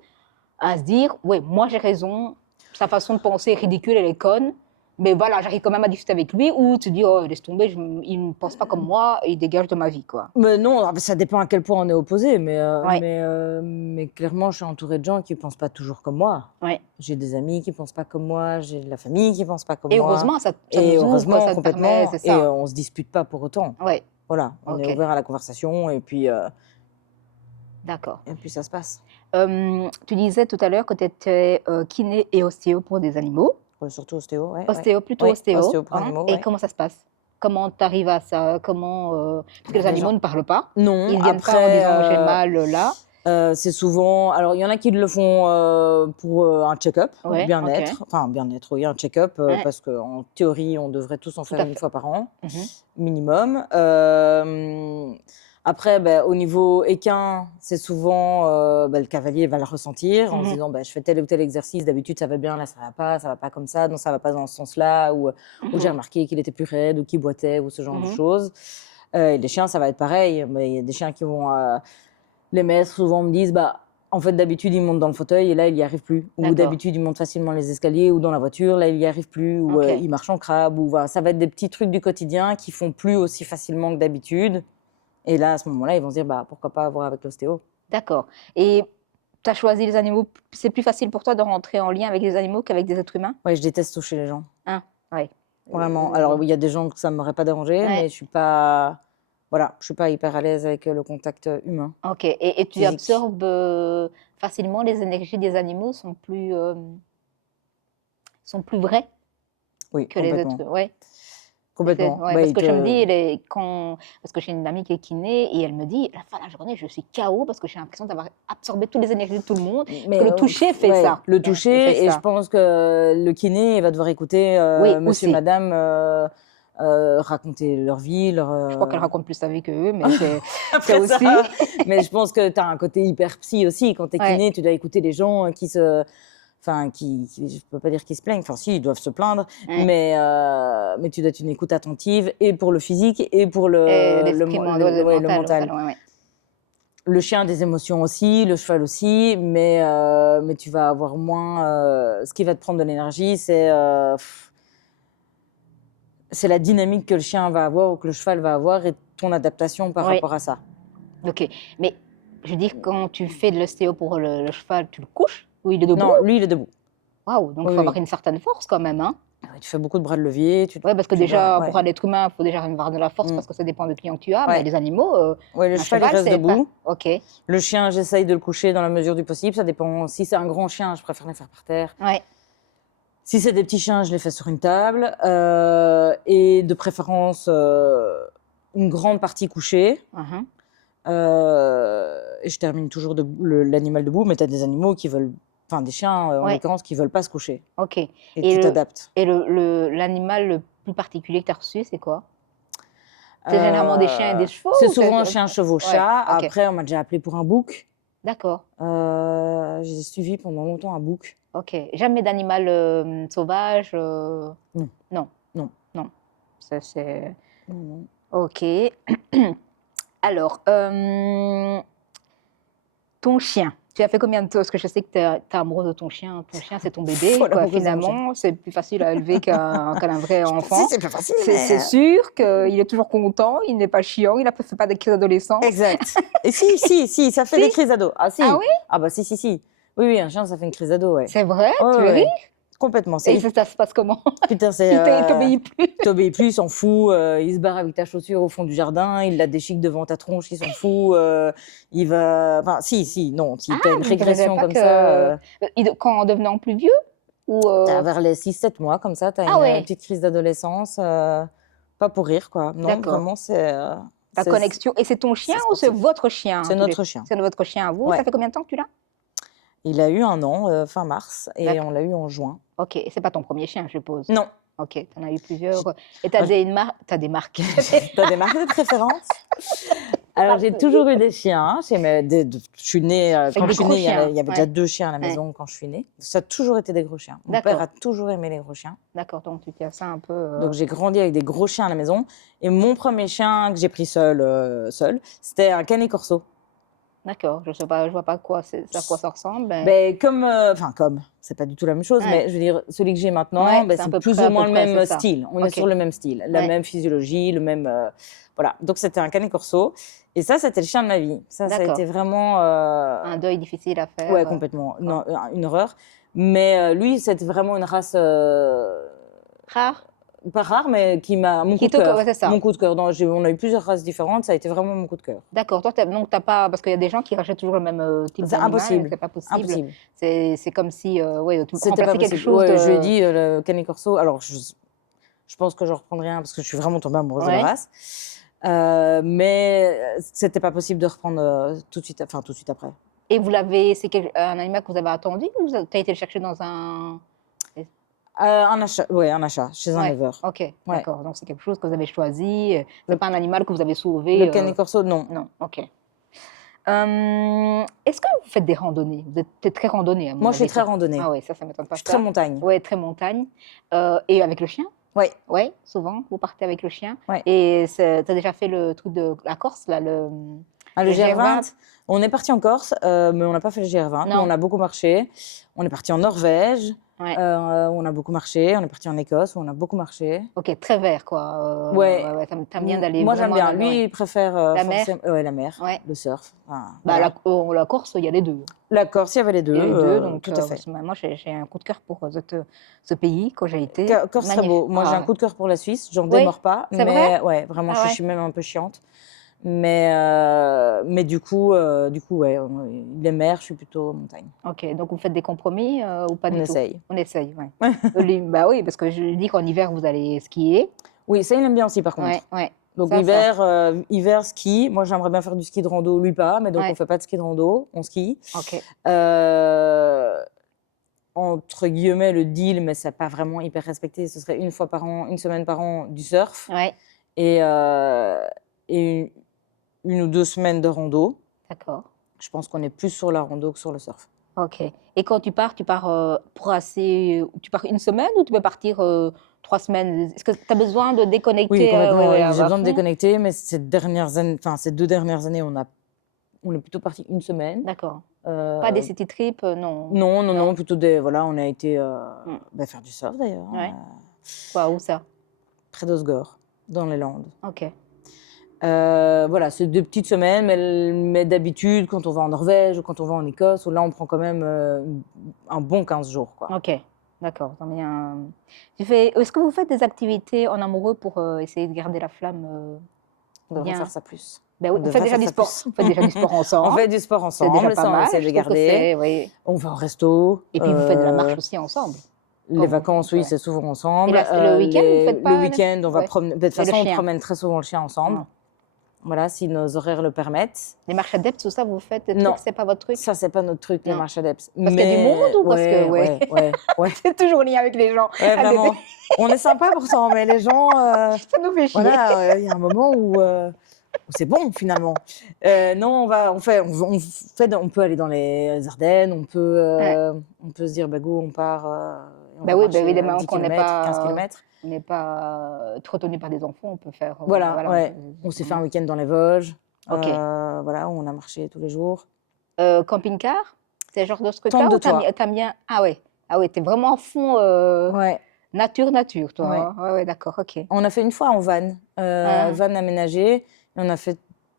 à se dire, oui, moi j'ai raison, sa façon de penser est ridicule, elle est conne, mais voilà, j'arrive quand même à discuter avec lui, ou tu dis, oh, laisse tomber, il ne pense pas comme moi, et il dégage de ma vie, quoi. Mais non, ça dépend à quel point on est opposé. Ouais. Mais clairement, je suis entourée de gens qui ne pensent pas toujours comme moi. Ouais. J'ai des amis qui ne pensent pas comme moi, j'ai de la famille qui ne pense pas comme Et moi. heureusement, ça Et nous ouvre, heureusement, ça te complètement. permet, c'est Et ça. on ne se dispute pas pour autant. Ouais, Voilà, on Ok. est ouvert à la conversation et puis d'accord. ça se passe. Tu disais tout à l'heure que tu étais kiné et ostéo pour des animaux. Ouais, surtout ostéo, ouais. Ostéo, plutôt Oui, ostéo. ostéo pour hein. animaux, Et ouais. comment ça se passe? Comment tu arrives à ça? Comment, parce que les Les animaux gens- ne parlent pas. Non, Ils viennent pas en après, disant j'ai mal là. c'est souvent. Alors, il y en a qui le font pour un check-up, Ouais, bien-être. ok. Enfin, bien-être, oui, un check-up, Ouais. parce qu'en théorie, on devrait tous en Tout faire à une fait. fois par an, Mhm. minimum. Après, au niveau équin, c'est souvent le cavalier va le ressentir en se Mhm. disant je fais tel ou tel exercice, d'habitude ça va bien, là ça va pas comme ça, donc ça va pas dans ce sens-là, ou j'ai remarqué qu'il était plus raide ou qu'il boitait ou ce genre de Mhm. choses. Et les chiens, ça va être pareil, mais il y a des chiens qui vont. Les maîtres souvent me disent en fait, d'habitude, il monte dans le fauteuil et là, il n'y arrive plus. Ou D'accord. d'habitude, il monte facilement les escaliers ou dans la voiture, là, il n'y arrive plus. Ou Ok. il marche en crabe. Ou, voilà. Ça va être des petits trucs du quotidien qui font plus aussi facilement que d'habitude. Et là, à ce moment-là, ils vont se dire pourquoi pas voir avec l'ostéo. D'accord. Et tu as choisi les animaux. C'est plus facile pour toi de rentrer en lien avec les animaux qu'avec des êtres humains? Ouais, je déteste toucher les gens. Ouais. Vraiment. Alors, oui, il y a des gens que ça ne m'aurait pas dérangé, Ouais. mais je suis pas. Voilà, je suis pas hyper à l'aise avec le contact humain. Ok. Et tu Physique. absorbes facilement les énergies des animaux sont plus vraies Oui, que les complètement. êtres. Ouais. Complètement. Ouais, parce que je me dis, parce que j'ai une amie qui est kiné et elle me dit, à la fin de la journée, je suis KO parce que j'ai l'impression d'avoir absorbé toutes les énergies de tout le monde. Mais que le toucher fait ouais, ça. Le Il toucher, fait et ça. je pense que le kiné il va devoir écouter Oui, monsieur, aussi. madame raconter leur vie. Je crois qu'elle raconte plus sa vie que eux, mais c'est Après aussi. ça, mais je pense que tu as un côté hyper psy aussi. Quand tu es Ouais. kiné, tu dois écouter les gens qui se. Enfin, je peux pas dire qu'ils se plaignent. Enfin, si, ils doivent se plaindre. Ouais. Mais tu dois être une écoute attentive et pour le physique et pour le l'esprit, le mental. Ouais. Le chien a des émotions aussi, le cheval aussi, mais tu vas avoir moins. Ce qui va te prendre de l'énergie, c'est la dynamique que le chien va avoir ou que le cheval va avoir et ton adaptation par Oui. rapport à ça. Ok. Mais je veux dire, quand tu fais de l'ostéo pour le cheval, tu le couches ou il est debout? Non, lui, il est debout. Waouh, donc il Oui, faut avoir oui. une certaine force quand même. Hein? Tu fais beaucoup de bras de levier. Oui, parce que tu déjà, dois- ouais. pour un être humain, il faut déjà avoir de la force Mm. parce que ça dépend du client que tu as. Ouais. Mais les animaux, Ouais, le un cheval, il reste c'est debout. pas- Ok. Le chien, j'essaye de le coucher dans la mesure du possible. Ça dépend. Si c'est un grand chien, je préfère le faire par terre. Ouais. Si c'est des petits chiens, je les fais sur une table. Et de préférence, une grande partie couchée. Mhm. Et je termine toujours l'animal debout, mais tu as des animaux qui veulent, enfin des chiens en Ouais. l'occurrence, qui veulent pas se coucher Ok. et Et tu t'adaptes. Et l'animal le plus particulier que tu as reçu, c'est quoi? C'est généralement des chiens et des chevaux C'est ou souvent c'est- chien, chevaux, Ouais, chat. ok. Après, on m'a déjà appelé pour un bouc. D'accord. J'ai suivi pendant longtemps un bouc. Ok. Jamais d'animal sauvage Non. Non. Non. Non. Ça, c'est... Non. Ok. Alors, ton chien. Tu as fait combien de temps? Parce que je sais que tu es amoureuse de ton chien. Ton chien, c'est ton bébé, Folle quoi. amoureuse de mon chien. Finalement, c'est plus facile à élever qu'un vrai enfant. Si, c'est plus facile. C'est sûr qu'il est toujours content, il n'est pas chiant, il ne fait pas des crises d'adolescence. Exact. Et si, ça fait Si. des crises d'ado. Ah si. Ah oui? Ah bah si. Oui, un chien, ça fait une crise d'ado, ouais. C'est vrai? Ouais, Tu ouais, ris? complètement. Et ça se passe comment? Putain, c'est. Il t'obéit plus. T'obéis plus, il s'en fout. Il se barre avec ta chaussure au fond du jardin. Il la déchique devant ta tronche, il s'en fout. Il va. Enfin, non. Si t'as une je ne savais régression pas comme que- ça, Quand en devenant plus vieux? Ou t'as vers les 6-7 mois, comme ça, t'as Ah une ouais. petite crise d'adolescence. Pas pour rire, quoi. Non, D'accord. vraiment, c'est. ta connexion. Et c'est ton chien c'est ou c'est sportif. votre chien? C'est tous les- notre chien. C'est votre chien à vous. Ouais. Ça fait combien de temps que tu l'as? Il a eu 1 an, fin mars, et D'accord. on l'a eu en juin. Ok. Et c'est pas ton premier chien, je suppose. Non. Ok. Tu en as eu plusieurs. Et tu as Moi, t'as des marques. T'as des marques de préférence? Alors, j'ai toujours eu des chiens. Je suis née, quand des je suis gros née, il y avait chiens, déjà ouais. 2 chiens à la maison quand je suis née. Ça a toujours été des gros chiens. Mon D'accord. père a toujours aimé les gros chiens. D'accord. Donc tu tiens ça un peu. Donc, j'ai grandi avec des gros chiens à la maison. Et mon premier chien que j'ai pris seul, c'était un Canet Corso. D'accord. Je sais pas. Je vois pas à quoi ça ressemble. Mais... Ben, c'est pas du tout la même chose, Ouais. mais je veux dire, celui que j'ai maintenant, Ouais, ben, c'est à c'est peu plus près, ou moins le même c'est ça. style. On Ok. est sur le même style, la Ouais. même physiologie, le même. Voilà. Donc, c'était un Canet Corso. Et ça, c'était le chien de ma vie. Ça a D'accord. été vraiment. Un deuil difficile à faire. Ouais, complètement. Non, une horreur. Mais lui, c'était vraiment une race. Rare. Pas rare, mais qui m'a. Mon coup Qui de te- cœur. ouais, c'est ça. Mon coup de cœur. On a eu plusieurs races différentes. Ça a été vraiment mon coup de cœur. D'accord. Toi, donc t'as pas, parce qu'il y a des gens qui rachètent toujours le même type C'est d'animal. impossible. C'est pas possible. Impossible. C'est comme si, ouais, tu C'était pas remplaçais quelque possible. chose Ouais, de. je lui ai dit, le Canet Corso. Alors, je pense que je reprendrai un parce que je suis vraiment tombée amoureuse de Ouais. la race. Mais c'était pas possible de reprendre tout de suite après. Et c'est un animal que vous avez attendu ou tu as été le chercher dans un. Un achat chez un Ouais. éleveur. Ok, d'accord. Donc c'est quelque chose que vous avez choisi. C'est pas un animal que vous avez sauvé. Le Canet Corso, non. Non, ok. Est-ce que vous faites des randonnées? Vous êtes très randonnée, à mon Moi, je suis avis, très ça. randonnée. Ah oui, ça m'étonne pas. Je suis très montagne. Ouais, très montagne. Et avec le chien? Oui. Ouais, souvent, vous partez avec le chien. Ouais. Et tu as déjà fait le truc de la Corse, là, le Le GR20. GR20, on est parti en Corse, mais on n'a pas fait le GR20. Mais Non. on a beaucoup marché. On est parti en Norvège, Ouais. on a beaucoup marché. On est parti en Écosse, où on a beaucoup marché. Ok, très vert, quoi. Ouais. T'aimes bien d'aller Moi, j'aime vraiment bien. là-dedans, Lui, ouais. il préfère La mer. ouais, la mer, Ouais. le surf. Enfin, Bah, voilà. la Corse, il y a les deux. La Corse, il y avait les deux. Il y a les deux, donc tout à fait. moi, j'ai un coup de cœur pour ce pays quand j'ai été. Corse, très Magnifique. beau. Moi, j'ai Ah, un coup de cœur pour la Suisse. J'en Oui, démords pas. c'est Mais vrai ouais, vraiment, Ah ouais. je suis même un peu chiante. Mais du coup, ouais, les mers, je suis plutôt montagne. Ok, donc vous faites des compromis ou pas On du tout? essaye. On essaye, ouais. Bah oui, parce que je dis qu'en hiver, vous allez skier. Oui, ça, il aime bien aussi, par contre. Ouais, ouais. Donc, Ça. hiver, ski. Moi, j'aimerais bien faire du ski de rando, lui pas. Mais donc, Ouais. on fait pas de ski de rando, on skie. Ok. Entre guillemets, le deal, mais c'est pas vraiment hyper respecté, ce serait une fois par an, une semaine par an, du surf. Ouais, Et une ou 2 semaines de rando. d'accord. Je pense qu'on est plus sur la rando que sur le surf. Ok. Et quand tu pars tu pars une semaine ou tu peux partir 3 semaines? Est-ce que tu as besoin de déconnecter? Oui, complètement. ouais, Oui, j'ai à besoin de fond? déconnecter, mais ces 2 dernières années, on est plutôt parti une semaine. D'accord. Euh, Pas des city trips, non. non, plutôt voilà, on a été faire du surf d'ailleurs, Ouais. Quoi, où ça? près d'Osgore, dans les Landes. Ok. Voilà, c'est 2 petites semaines, mais d'habitude, quand on va en Norvège ou quand on va en Écosse, là, on prend quand même un bon 15 jours, quoi. Ok. D'accord. Est-ce que vous faites des activités en amoureux pour essayer de garder la flamme On devrait bien? faire ça plus. Ben oui, On vous faites devrait déjà faire du ça sport. plus. Vous faites déjà du sport ensemble. On fait du sport C'est ensemble, déjà pas ça on mal. essaie de je trouve que garder. oui. On va au resto. Et puis vous faites de la marche aussi ensemble. Les vacances, oui, ouais. c'est souvent ensemble. Et le week-end, vous faites pas Le week-end, on va ouais. promener. De toute Et le façon, on chien. promène très souvent le chien ensemble. Ah. Voilà, si nos horaires le permettent. Les marches adeptes, tout ça, vous faites des Non. trucs, c'est pas votre truc? Ça, c'est pas notre truc, les Non. marches adeptes. Parce qu'il y a du monde ou parce que ouais. c'est toujours lié avec les gens. Ouais, vraiment. On est sympa pourtant, mais les gens, Ça nous fait chier. voilà, il y a un moment où c'est bon finalement. Non, on peut aller dans les Ardennes, on peut se dire, bah go, on part. On Bah va oui, marcher, évidemment 10 qu'on n'est km, 15 pas, km. on n'est pas trop tenu par des enfants, on peut faire. Voilà, ouais. On s'est fait un week-end dans les Vosges. Ok. Voilà, où on a marché tous les jours. Camping-car, c'est le genre de ce truc-là Tente de ou toit. t'as bien. Ah ouais, t'es vraiment à fond Ouais. nature, toi. Ouais. Hein. Ouais, d'accord, ok. On a fait une fois en van, van aménagé. Et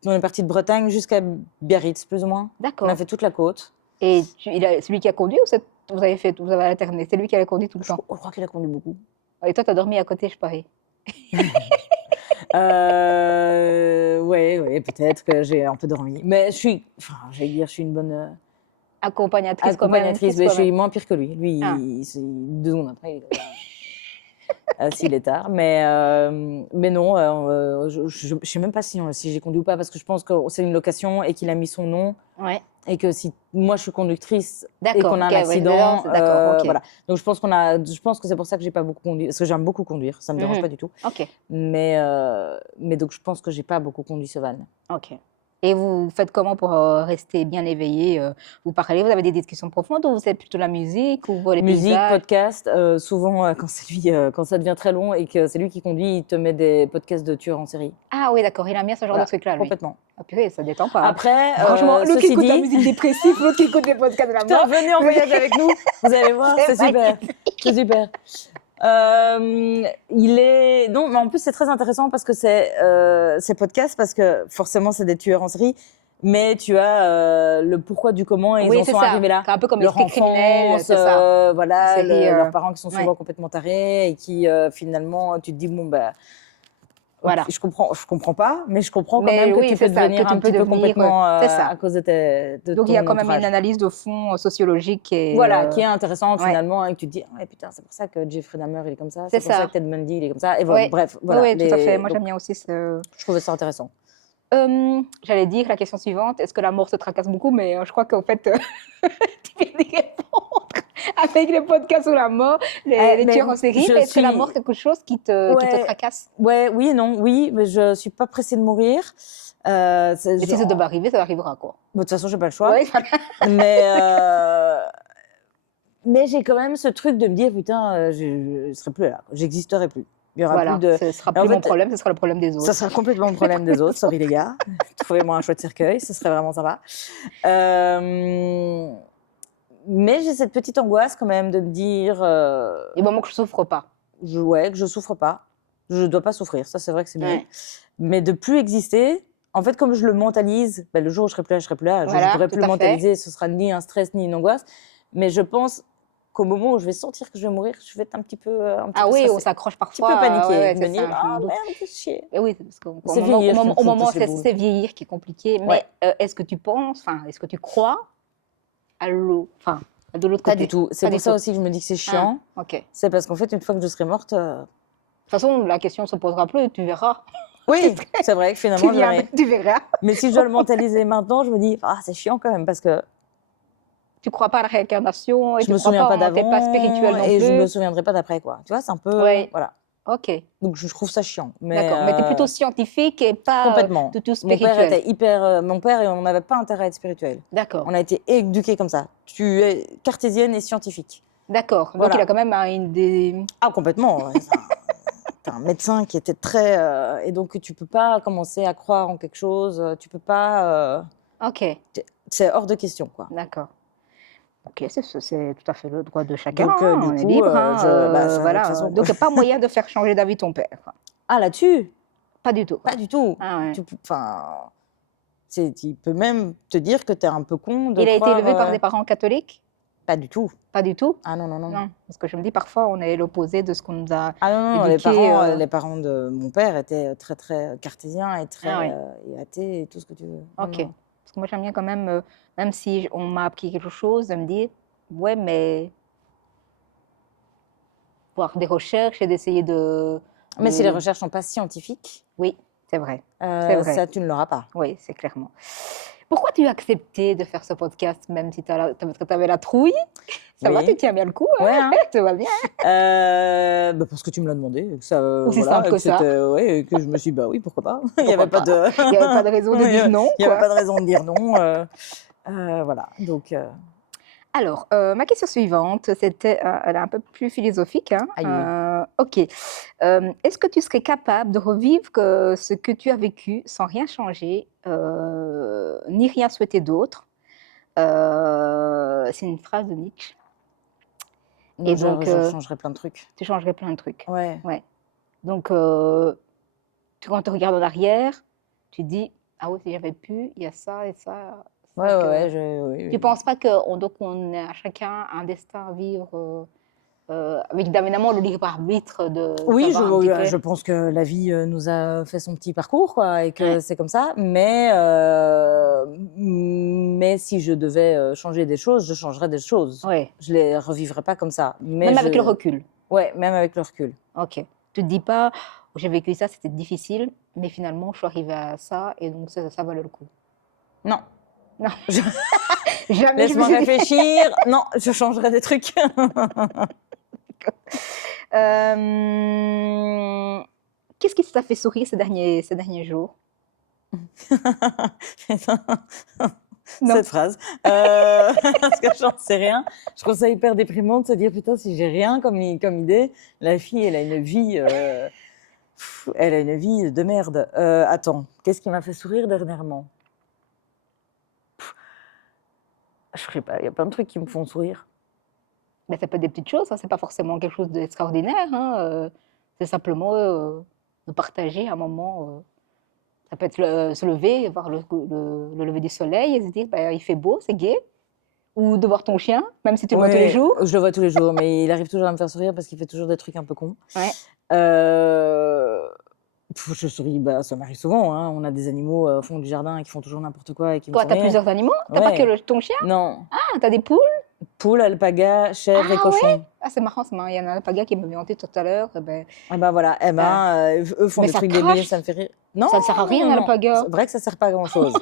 on est parti de Bretagne jusqu'à Biarritz, plus ou moins. On D'accord. a fait toute la côte. Et c'est lui qui a conduit ou vous avez alterné? C'est lui qui a conduit tout le temps? Je crois qu'il a conduit beaucoup. Et toi, t'as dormi à côté, je parie. Ouais, peut-être que j'ai un peu dormi. Mais je suis une bonne Accompagnatrice quand même. accompagnatrice. Mais je suis moins pire que lui. Lui, Ah. 2 secondes après, il est s'il est tard. Mais non, je ne sais même pas si j'ai conduit ou pas, parce que je pense que c'est une location et qu'il a mis son nom. Ouais. Et que si moi je suis conductrice et D'accord, qu'on a un ok, ouais, accident, d'accord, ok. voilà. Donc je pense que c'est pour ça que j'ai pas beaucoup conduit, parce que j'aime beaucoup conduire, ça me dérange pas du tout. Ok, Mais donc je pense que j'ai pas beaucoup conduit ce van. ok. Et vous faites comment pour rester bien éveillé? Vous parlez, vous avez des discussions profondes ou vous faites plutôt la musique ou les Musique, paysages? podcast, souvent quand c'est lui, quand ça devient très long et que c'est lui qui conduit, il te met des podcasts de tueurs en série. Ah oui, d'accord, il aime bien ce genre Voilà, de truc-là, lui. complètement. Ah purée, ça détend pas. Hein. Après, Franchement, l'autre qui ceci écoute la dit, musique dépressive, l'autre qui écoute les podcasts de la putain, mort. venez en voyage avec nous, vous allez voir, C'est c'est super, c'est super. Non, mais en plus c'est très intéressant parce que ces podcasts, parce que forcément c'est des tueurs en série, mais tu as le pourquoi du comment et Oui, ils en c'est sont ça. arrivés là. C'est un peu comme Leur l'esprit criminel, enfance, c'est ça. voilà, Une série, leurs parents qui sont souvent ouais. complètement tarés et qui finalement tu te dis bon bah Voilà. je comprends pas, mais je comprends quand Mais même que oui, tu c'est peux ça, devenir que tu un peux petit peu devenir, complètement c'est ça. à cause de Donc il y ton a quand même entourage. une analyse de fond sociologique et Voilà, qui est intéressante ouais. finalement, et que tu te dis, ouais, putain, c'est pour ça que Jeffrey Dahmer il est comme ça, C'est c'est pour ça ça. que Ted Bundy il est comme ça, et voilà, Ouais. bref, voilà. Oui, tout à fait. Moi, donc, j'aime bien aussi ce. je trouvais ça intéressant. J'allais dire la question suivante, est-ce que la mort te tracasse beaucoup? Mais je crois qu'en fait, tu viens d'y répondre avec les podcasts sur la mort, les mais tueurs en série. je Mais est-ce que la suis- mort, c'est quelque chose qui te Ouais. tracasse? Ouais, oui et non, oui, mais je suis pas pressée de mourir. Mais si ça devait arriver, ça arrivera, quoi. Bon, de toute façon, j'ai pas le choix. Ouais, voilà. Mais j'ai quand même ce truc de me dire, putain, je serai plus là, j'existerai plus. Il y aura Voilà, plus de. ce sera Et en plus mon fait, problème, ce sera le problème des autres. Ça sera complètement le problème des autres, sorry les gars. Trouvez-moi un chouette cercueil, ce serait vraiment sympa. Mais j'ai cette petite angoisse quand même de me dire Du moment que je souffre pas. que je souffre pas. Je dois pas souffrir, ça c'est vrai que c'est mieux. Ouais. Mais de plus exister, en fait, comme je le mentalise, le jour où je serai plus là, je serai plus là. Voilà, je ne pourrai tout plus le à fait. mentaliser, ce sera ni un stress ni une angoisse. Mais je pense qu'au moment où je vais sentir que je vais mourir, je vais être un petit peu Ah oui, stressée. on s'accroche Un petit parfois. peu paniquée, ouais, me c'est dire ça, je me ah doute. merde, c'est chier. Et oui, parce qu'au C'est vieillir qui me moment, touche les boules. c'est vieillir qui est compliqué. Mais Ouais. est-ce que tu penses, est-ce que tu crois à de l'autre Pas côté? du tout. C'est Pas pour du ça tout. aussi que je me dis que c'est chiant. Ah, ok. De C'est parce qu'en fait, une fois que je serai morte. toute façon, la question ne se posera plus, tu verras. Oui, c'est vrai que finalement, je verrai. Tu verras. Mais si je dois le mentaliser maintenant, je me dis, ah, c'est chiant quand même parce que Tu ne crois pas à la réincarnation et je tu me crois souviens pas pas, t'es d'avant pas spirituel non et je me plus. souviendrai pas d'après, quoi. Tu vois, c'est un peu. Ouais. Voilà. Ok, Donc, je trouve ça chiant. d'accord. Mais tu es plutôt scientifique et pas complètement. du tout Mon père spirituel. était hyper. Mon père, et on n'avait pas intérêt à être spirituel. D'accord, On a été éduqués comme ça. Tu es cartésienne et scientifique. d'accord. Donc Voilà. il a quand même une des. Ah, complètement. Ouais, t'as un médecin qui était très. Et donc, tu peux pas commencer à croire en quelque chose. Tu peux pas. Ok, C'est hors de question, quoi. d'accord. Ok, c'est tout à fait le droit de chacun. Donc, hein, du on est coup, libre. ça, de Voilà. toute façon. Donc, pas moyen de faire changer d'avis ton père. Quoi. Ah, là-dessus, Pas du tout. pas du tout. Ah, ouais. Il peut même te dire que tu es un peu con de Il a été croire, élevé par des parents catholiques? Pas du tout. Pas du tout? Ah non, non, non. Non, parce que je me dis parfois on est l'opposé de ce qu'on nous a. Ah non, non, éduqué, les parents de mon père étaient très, très cartésiens et très Ah ouais. et athées et tout ce que tu veux. Non, Ok. non. Parce que moi j'aime bien quand même, même si on m'a appris quelque chose, de me dire ouais, mais voir des recherches et d'essayer Mais si les recherches sont pas scientifiques, Oui, c'est vrai. C'est vrai. ça, tu ne l'auras pas. Oui, c'est clairement. Pourquoi tu as accepté de faire ce podcast, même si tu avais la trouille? Ça va, Oui. tu tiens bien le coup, hein? Ouais, hein. Tout va bien. Bah, parce que tu me l'as demandé. Que ça, Aussi simple que ça. Ouais, et que je me suis dit, bah oui, pourquoi pas. Il n'y Pourquoi avait pas de... Il n'y avait pas de raison de dire non, Il n'y avait quoi. pas de raison de dire non. Voilà, donc... Alors, ma question suivante, elle est un peu plus philosophique, hein. Aïe. Ok. Est-ce que tu serais capable de revivre ce que tu as vécu sans rien changer, ni rien souhaiter d'autre? C'est une phrase de Nietzsche. Et donc, je changerais plein de trucs. tu changerais plein de trucs. Ouais. Ouais. Donc, quand tu regardes en arrière, tu te dis, ah oui, si j'avais pu, il y a ça et ça. Ouais, que- oui, Tu oui. penses pas qu'on a chacun un destin à vivre avec évidemment le libre arbitre de Oui, savoir un petit peu. je pense que la vie nous a fait son petit parcours, quoi, et que Ouais. c'est comme ça. Mais si je devais changer des choses, je changerais des choses. Ouais. Je les revivrais pas comme ça. Mais Même avec le recul. Ouais, même avec le recul. Ok. Tu te dis pas, oh, j'ai vécu ça, c'était difficile, mais finalement, je suis arrivée à ça et donc ça valait le coup. Non. Non. Jamais je me Laisse-moi suis dit- réfléchir. Non, je changerais des trucs. Qu'est-ce qui t'a fait sourire ces derniers jours? Non. Cette phrase. Parce que j'en sais rien. Je trouve ça hyper déprimant de se dire, putain, si j'ai rien comme idée, la fille, elle a une vie... elle a une vie de merde. Attends, qu'est-ce qui m'a fait sourire dernièrement? Je sais pas, il y a plein de trucs qui me font sourire. Mais ça peut être des petites choses, hein, c'est pas forcément quelque chose d'extraordinaire, hein, c'est simplement de partager un moment. Ça peut être se lever, voir le lever du soleil et se dire bah, il fait beau, c'est gai. Ou de voir ton chien, même si tu le vois tous les Ouais, jours. je le vois tous les jours, mais il arrive toujours à me faire sourire parce qu'il fait toujours des trucs un peu cons. Ouais. Je souris, bah, ça m'arrive souvent. Hein. On a des animaux au fond du jardin qui font toujours n'importe quoi et qui me Quoi, font t'as rire. plusieurs animaux? T'as pas Ouais. que ton chien? Non, Ah, t'as des poules? poule, alpaga, chèvre et Ah cochon. Ah, c'est marrant, c'est marrant. Il y en a un paga qui m'a inventé tout à l'heure. Ben, Et ben voilà, eux font Mais des ça trucs crache. débiles, ça me fait rire. Non, ça ne sert à rien, non, l'alpaga. C'est vrai que ça sert pas à grand chose. À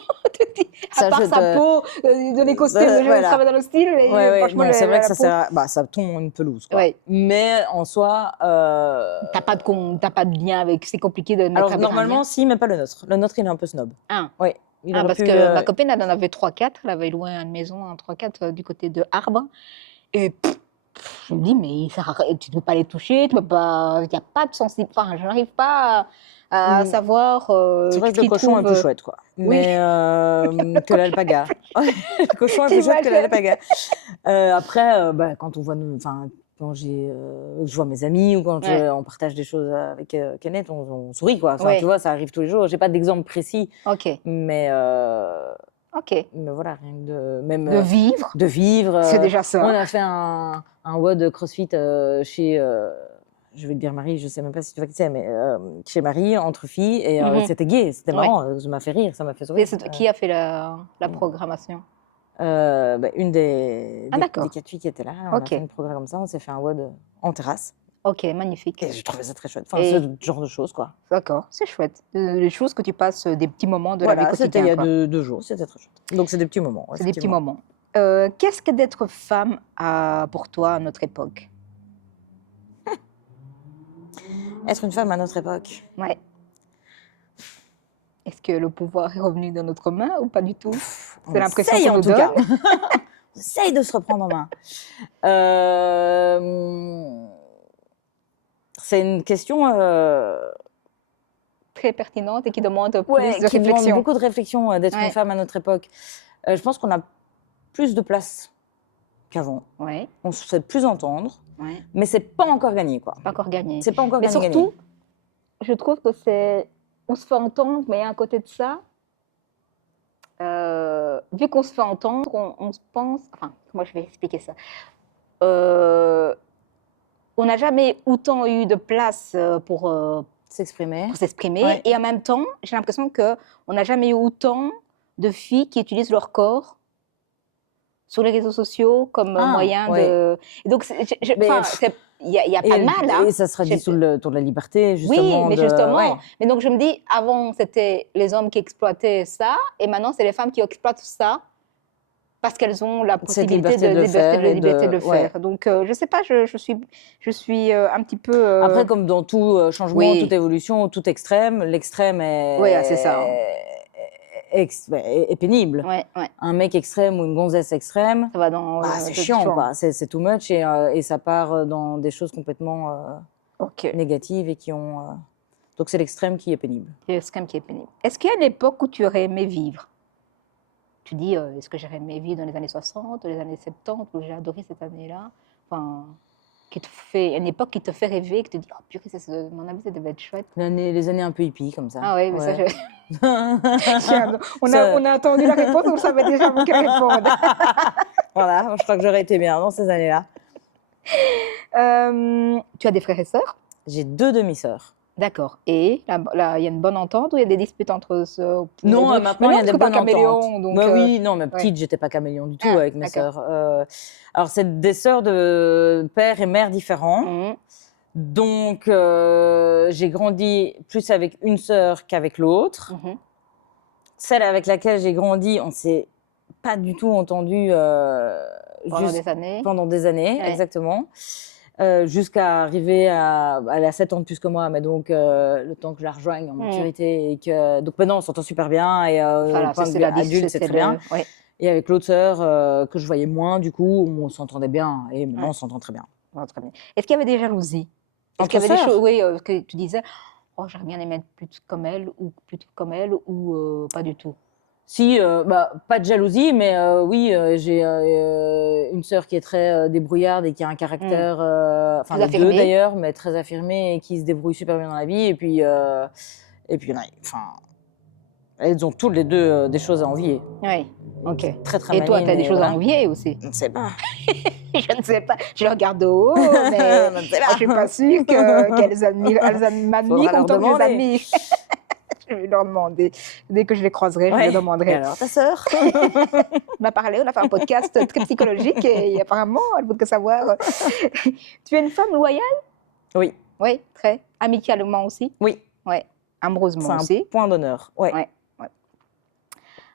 Ça part jette, sa peau, donner costume, voilà. travaille dans le style. Mais franchement, non, c'est vrai que ça peau- sert bah, ça tombe une pelouse. Quoi. Ouais. Mais en soi. T'as pas de lien avec. C'est compliqué de mettre Alors avec un normalement, lien. si, mais pas le nôtre. Le nôtre, il est un peu snob. Ah. Oui. Il Ah, aurait parce pu, que ma copine, elle en avait 3-4. Elle avait loué une maison, un 3-4 du côté de Arbre. Et je me dis, mais tu ne peux pas les toucher, tu peux pas. Il n'y a pas de sensibilité. Enfin, je n'arrive pas à savoir. C'est vrai qu'est-ce que le qu'ils cochon est trouvent. plus chouette, quoi. Oui. Mais que l'alpaga. Le cochon est plus chouette que T'imagines? l'alpaga. Après, bah, quand on voit, quand je vois mes amis ou quand Ouais. on partage des choses avec Kenneth, on sourit, quoi. Enfin, Ouais. tu vois, ça arrive tous les jours. J'ai pas d'exemple précis, Ok, mais voilà, rien que de vivre, de vivre. c'est déjà ça. On a fait un WOD CrossFit chez, je vais te dire Marie, je sais même pas si tu vois qui c'est, mais chez Marie, entre filles, et c'était gai, c'était marrant, ça m'a fait rire, ça m'a fait Et sourire. qui a fait la programmation? Une des d'accord. 4 filles qui étaient là, on a Ok. fait une programme comme ça, on s'est fait un WOD en terrasse, Ok, magnifique. et j'ai trouvé ça très chouette. Enfin, Et- ce genre de choses, quoi. D'accord, c'est chouette. Les choses que tu passes, des petits moments de la vie Voilà, c'était il y quotidienne. a quoi. 2 jours, c'était très chouette. Donc c'est des petits moments. C'est des petits effectivement. moments. Qu'est-ce que d'être femme pour toi à notre époque? Être une femme à notre époque. Ouais. Est-ce que le pouvoir est revenu dans notre main ou pas du tout? On C'est l'impression essaye, qu'on en nous tout cas. donne. On essaye de se reprendre en main. C'est une question Très pertinente et qui demande plus de qui demande réflexion. beaucoup de réflexion d'être Ouais. une femme à notre époque. Je pense qu'on a plus de place qu'avant. Ouais, On se fait plus entendre, ouais. mais c'est pas encore gagné, quoi. Pas encore gagné. C'est pas encore Mais gagné. surtout, je trouve que on se fait entendre, mais à côté de ça, vu qu'on se fait entendre, on se pense, enfin, comment je vais expliquer ça? On n'a jamais autant eu de place pour S'exprimer. s'exprimer, Ouais. et en même temps, j'ai l'impression qu'on n'a jamais eu autant de filles qui utilisent leur corps sur les réseaux sociaux comme moyen ouais. de. Et donc, Mais enfin, il y a pas de mal, hein. Et ça sera Je- dit sous le ton de la liberté, Oui, justement. mais de- justement. ouais. Mais donc, je me dis, avant, c'était les hommes qui exploitaient ça, et maintenant, c'est les femmes qui exploitent ça parce qu'elles ont la possibilité liberté de le faire et liberté de le ouais. faire. Donc, je sais pas, je suis un petit peu. Après, comme dans tout changement, oui. toute évolution, tout extrême, l'extrême Oui, c'est ça. est pénible. Ouais, ouais. Un mec extrême ou une gonzesse extrême, Ça va dans. bah, c'est chiant, quoi. C'est too much et ça part dans des choses complètement Ok. négatives et qui ont. Donc, c'est l'extrême qui est pénible. C'est ce qui est pénible. Est-ce qu'il y a une époque où tu aurais aimé vivre? Tu dis, est-ce que j'aurais aimé vivre dans les années 60, les années 70, où j'ai adoré cette année-là? Enfin, qui te fait, une époque qui te fait rêver, qui te dit, oh purée, mon avis, ça devait être chouette. Les années un peu hippies, comme ça. Ah oui, mais ça, Ouais. on Ça- a entendu la réponse, on savait déjà avant qu'elle réponde. Voilà, je crois que j'aurais été bien dans ces années-là. Tu as des frères et sœurs? J'ai 2 demi-sœurs. D'accord. Et il y a une bonne entente ou il y a des disputes entre sœurs? Non, maintenant, il y a des bonnes caméléon, ententes. donc, Bah oui, non, mais petite, j'étais pas caméléon du tout Ah, avec mes d'accord. sœurs. Alors, c'est des sœurs de père et mère différents. Mhm. Donc, j'ai grandi plus avec une sœur qu'avec l'autre. Mhm. Celle avec laquelle j'ai grandi, on s'est pas du tout entendu Pendant des années. pendant des années, Ouais. exactement. Jusqu'à arriver à... Elle a 7 ans de plus que moi, mais donc le temps que je la rejoigne en maturité. Et que... Donc maintenant, on s'entend super bien. Et Voilà, point de c'est vue la adulte, c'est très bien. Ouais. Et avec l'autre sœur, que je voyais moins, du coup, on s'entendait bien. Et maintenant, on s'entend très bien. Ouais, très bien. Est-ce qu'il y avait des jalousies? Est-ce Entre qu'il y avait des sœurs? choses, oui, que tu disais, oh, j'aurais bien aimé être plus comme elle ou pas du tout? Si, bah, pas de jalousie, mais oui, j'ai une sœur qui est très débrouillarde et qui a un caractère, enfin Très les deux affirmé. d'ailleurs, mais très affirmé et qui se débrouille super bien dans la vie. Et puis enfin, elles ont toutes les deux des choses à envier. Oui, ok. Très, très Et toi, tu as maligne des et choses à voilà. envier aussi? Je ne sais pas. Je ne sais pas. Je le regarde de haut, mais Je ne sais moi, je ne suis pas sûre qu'elles m'admirent Faudra autant que leur je les demander. admire. Je vais leur demander. Dès que je les croiserai, je Ouais. les Et demanderai. alors, ta sœur? On a parlé, on a fait un podcast très psychologique et apparemment, elle veut que savoir. Tu es une femme loyale? Oui, Oui, très. Amicalement aussi? oui, Oui. c'est Amoureusement un aussi? point d'honneur. Ouais. Ouais.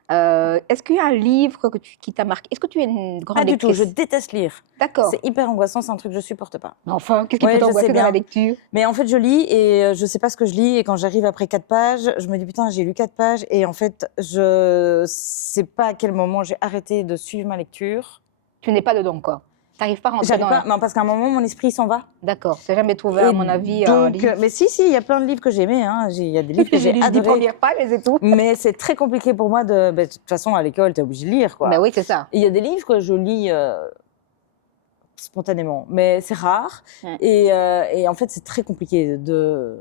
Est-ce qu'il y a un livre qui t'a marqué? Est-ce que tu es une grande Pas du tout, lectrice? je déteste lire. D'accord. C'est hyper angoissant, c'est un truc que je supporte pas. Mais enfin, qu'est-ce qui Ouais, peut je t'angoisser sais dans la bien. lecture? Mais en fait, je lis et je sais pas ce que je lis. Et quand j'arrive après 4 pages, je me dis putain, j'ai lu 4 pages. Et en fait, je sais pas à quel moment j'ai arrêté de suivre ma lecture. Tu n'es pas dedans, quoi. Tu n'arrives pas à rentrer J'arrive dans... pas, non, parce qu'à un moment, mon esprit s'en va. D'accord. Tu n'as jamais trouvé, à Et mon avis, un donc, livre. mais si, il y a plein de livres que j'ai aimés. Hein. Il y a des livres que J'ai j'ai lu les 10 adorés. premières pages et c'est tout. Mais c'est très compliqué pour moi de. De toute façon, à l'école, tu es obligé de lire, quoi. Ben oui, c'est ça. Et il y a des livres que je lis spontanément, mais c'est rare. Ouais. Et en fait, c'est très compliqué de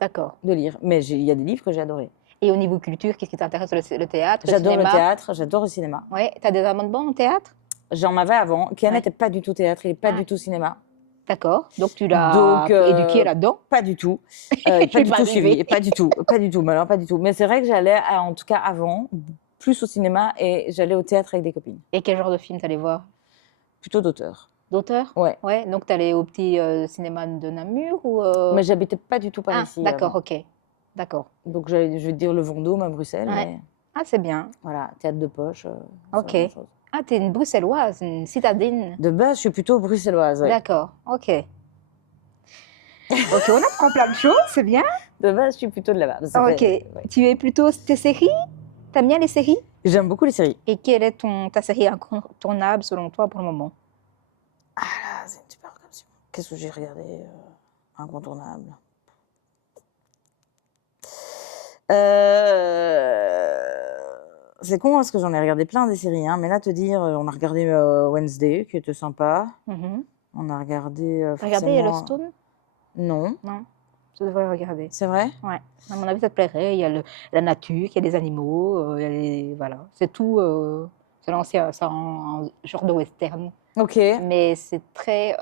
D'accord. lire. Mais il y a des livres que j'ai adorés. Et au niveau culture, qu'est-ce qui t'intéresse? Le théâtre, le J'adore le cinéma? théâtre, j'adore le cinéma. Oui. Tu as des amendements en théâtre? J'en avais avant. Kian Ouais. n'était pas du tout théâtre, il n'est pas Ah. du tout cinéma. D'accord. Donc, tu l'as Donc, éduqué là-dedans? Pas du tout. suis Pas du pas tout arrivée. suivi. Pas du tout. Pas du tout. Mais alors, pas du tout. Mais c'est vrai que j'allais, en tout cas avant, plus au cinéma et j'allais au théâtre avec des copines. Et quel genre de film t'allais voir? Plutôt d'auteur. D'auteur? Ouais. Ouais. Donc, t'allais au petit cinéma de Namur ou... Mais j'habitais pas du tout par Ah, ici. d'accord, avant. ok. D'accord. Donc, je vais te dire le Vendôme à Bruxelles. Ouais. Mais Ah, c'est bien. voilà, théâtre de poche. c'est Ok. la même chose. Ah, t'es une bruxelloise, une citadine. De base, je suis plutôt bruxelloise. Ouais. D'accord, ok. Ok, on apprend plein de choses, c'est bien. De base, je suis plutôt de là-bas. Ça Ok. fait- ouais. Tu es plutôt tes séries? T'aimes bien les séries? J'aime beaucoup les séries. Et quelle est ta série incontournable selon toi pour le moment? Ah là, c'est une super question. Qu'est-ce que j'ai regardé incontournable. C'est con parce que j'en ai regardé plein des séries, hein, mais là te dire, on a regardé Wednesday qui était sympa. Mhm. On a regardé. T'as regardé forcément- Yellowstone? Non, Non, tu devrais regarder. c'est vrai. Ouais, à mon avis, ça te plairait. Il y a la nature, il y a des animaux, il y a voilà, c'est tout. C'est l'ancien, c'est un genre de western, Ok. mais c'est très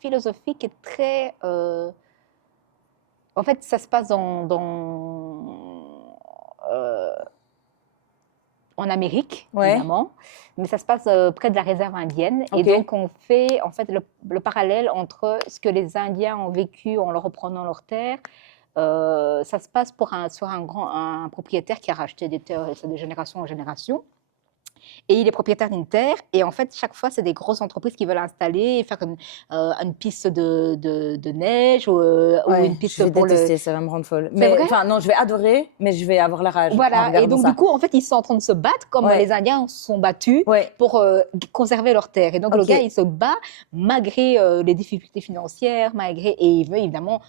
philosophique et très. En fait, ça se passe en Amérique, Ouais. évidemment, mais ça se passe près de la réserve indienne. Ok. Et donc, on fait en fait le parallèle entre ce que les Indiens ont vécu en leur reprenant leurs terres. Ça se passe sur un propriétaire qui a racheté des terres de génération en génération. Et il est propriétaire d'une terre. Et en fait, chaque fois, c'est des grosses entreprises qui veulent installer, faire une piste de neige ou Ouais, une je piste vais pour le. détester, ça va me rendre folle. C'est Mais vrai? enfin, non, je vais adorer, mais je vais avoir la rage en Voilà, et regardant donc ça. du coup, en fait, ils sont en train de se battre comme Ouais. les Indiens se sont battus Ouais, pour conserver leurs terres. Et donc le Ok. gars, il se bat malgré les difficultés financières, et il veut évidemment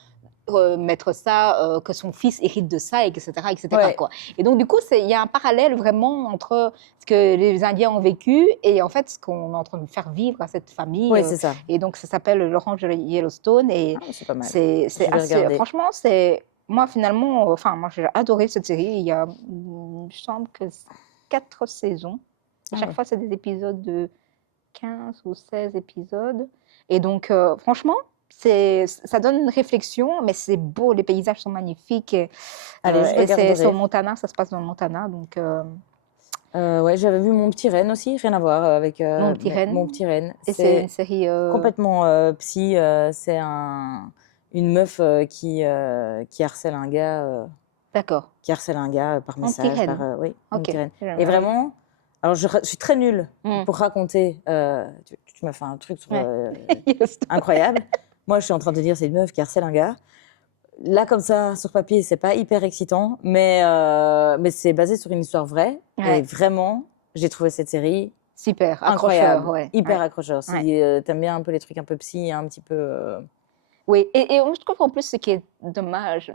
mettre ça, que son fils hérite de ça, etc., etc. Ouais. quoi. Et donc du coup, il y a un parallèle vraiment entre ce que les Indiens ont vécu et en fait ce qu'on est en train de faire vivre à cette famille. ouais, c'est ça. Et donc ça s'appelle l'Orange de Yellowstone et Ah, c'est pas mal. c'est Je vais assez. regarder. Franchement, c'est moi finalement, enfin moi j'ai adoré cette série. Il y a, il me semble que 4 saisons. À Ah chaque ouais. fois, c'est des épisodes de 15 ou 16 épisodes. Et donc, franchement, ça donne une réflexion, mais c'est beau, les paysages sont magnifiques. Allez, je Et c'est regarderai. au Montana, ça se passe dans le Montana. Donc, Ouais, j'avais vu Mon Petit Renne aussi, rien à voir avec Mon Petit Renne. Mon Petit Renne. Et c'est une série. Complètement psy. C'est une meuf qui harcèle un gars, D'accord. par Mon Petit message. Renne. Oui, Mon Ok. Petit Renne. J'aime Et bien. vraiment, alors je suis très nulle Mm. pour raconter. Tu m'as fait un truc sur, Ouais. Yellowstone. incroyable. Moi, je suis en train de te dire, c'est une meuf qui harcèle un gars. Là, comme ça, sur papier, c'est pas hyper excitant, mais c'est basé sur une histoire vraie. Ouais. Et vraiment, j'ai trouvé cette série Super, incroyable, accrocheur. Ouais. hyper Ouais. accrocheur. Si Ouais. t'aimes bien un peu les trucs un peu psy, un petit peu. Oui, et moi, je trouve qu'en plus, ce qui est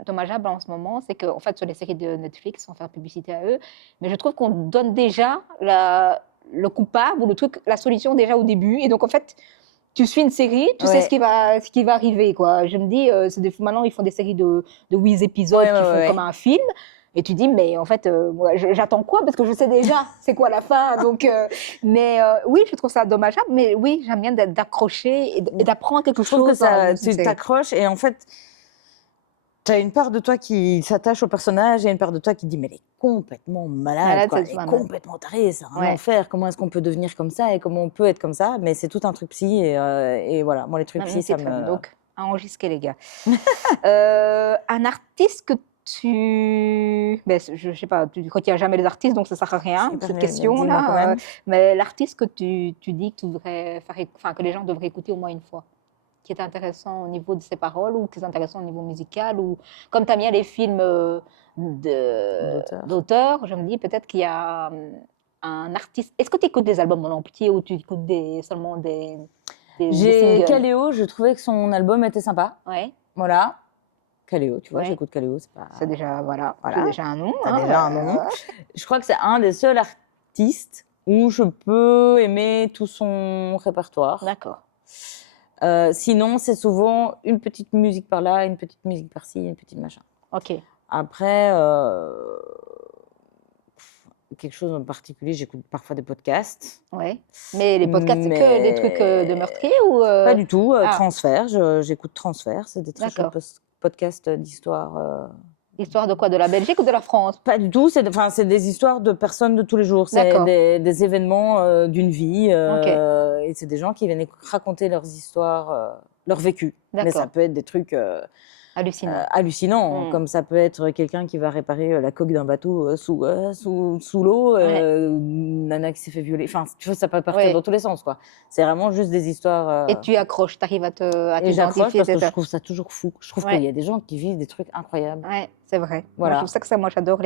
dommageable en ce moment, c'est qu'en fait, sur les séries de Netflix, sans faire publicité à eux, mais je trouve qu'on donne déjà le coupable ou le truc, la solution déjà au début. Et donc, en fait, tu suis une série, tu sais Ouais. ce qui va arriver, quoi. Je me dis, maintenant, ils font des séries de 8 épisodes Ouais, qui ouais, font ouais. comme un film. Et tu dis, mais en fait, moi, j'attends quoi? Parce que je sais déjà c'est quoi la fin. Donc, mais oui, je trouve ça dommageable. Mais oui, j'aime bien d'accrocher et d'apprendre quelque Je trouve que chose dans ça, une tu série. t'accroches et en fait, t'as une part de toi qui s'attache au personnage et une part de toi qui dit mais elle est complètement malade, quoi. C'est Elle est malade. complètement tarée, c'est un Ouais. enfer. Comment est-ce qu'on peut devenir comme ça et comment on peut être comme ça? Mais c'est tout un truc psy et voilà, moi les trucs psy, ça me. Donc, enregistrez les gars. Un artiste que ben, je sais pas, tu retiens jamais les artistes, donc ça sert à rien, Super cette nul, question dis-moi quand là. même. Mais l'artiste que tu dis que tu devrais faire, enfin que les gens devraient écouter au moins une fois, qui est intéressant au niveau de ses paroles ou qui est intéressant au niveau musical ou comme tu aimes bien les films d'auteurs, je me dis peut-être qu'il y a un artiste. Est-ce que tu écoutes des albums en entier ou tu écoutes seulement des J'ai singles? Kaleo, je trouvais que son album était sympa. Ouais. Voilà. Kaleo, tu vois, Ouais. j'écoute Kaleo, c'est pas. C'est déjà, voilà, Voilà. c'est déjà un nom. T'as hein, déjà un nom. Je crois que c'est un des seuls artistes où je peux aimer tout son répertoire. D'accord. Sinon, c'est souvent une petite musique par là, une petite musique par-ci, une petite machin. Ok. Après, quelque chose en particulier, j'écoute parfois des podcasts. Ouais. Mais les podcasts, c'est que des trucs de meurtriers ou Pas du tout. ah. Transfert, j'écoute Transfert, c'est des très chouettes D'accord. podcasts d'histoire. Histoire de quoi? De la Belgique ou de la France? Pas du tout, c'est des histoires de personnes de tous les jours. C'est D'accord. des événements d'une vie. Ok. Et c'est des gens qui viennent raconter leurs histoires, leur vécu. Mais ça D'accord. peut être des trucs Hallucinant. hallucinants, Mm. comme ça peut être quelqu'un qui va réparer la coque d'un bateau sous l'eau, Ouais. une nana qui s'est fait violer. Enfin, tu vois, ça peut partir Ouais. dans tous les sens, quoi. C'est vraiment juste des histoires. Et tu accroches, tu arrives à Et j'accroche t'identifier. parce que c'est je ça. trouve ça toujours fou. Je trouve Ouais. qu'il y a des gens qui vivent des trucs incroyables. Ouais, c'est vrai. Voilà. Moi, je trouve ça, moi, j'adore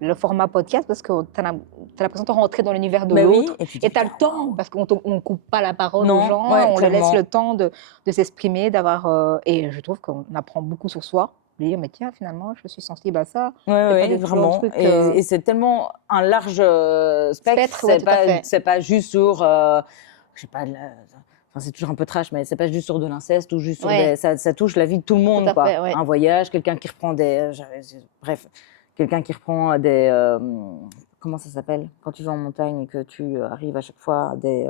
le format podcast parce que tu as l'impression de rentrer dans l'univers de Mais oui, l'autre. et tu dis, Et tu as le putain, temps, parce qu'on ne coupe pas la parole Non, aux gens, ouais, on leur laisse clairement. le temps de s'exprimer, d'avoir. Et je trouve qu'on apprend beaucoup sur soi. De dire, mais tiens, finalement, je suis sensible à ça. Ouais, pas ouais, du tout vraiment. le truc, Et c'est tellement un large spectre. ouais, tout à fait. C'est pas juste sur, je sais pas, enfin, c'est toujours un peu trash, mais c'est pas juste sur de l'inceste ou juste sur Ouais. ça touche la vie de tout le monde, Tout à quoi. fait, ouais. Un voyage, quelqu'un qui reprend bref, quelqu'un qui reprend comment ça s'appelle? Quand tu vas en montagne et que tu arrives à chaque fois à des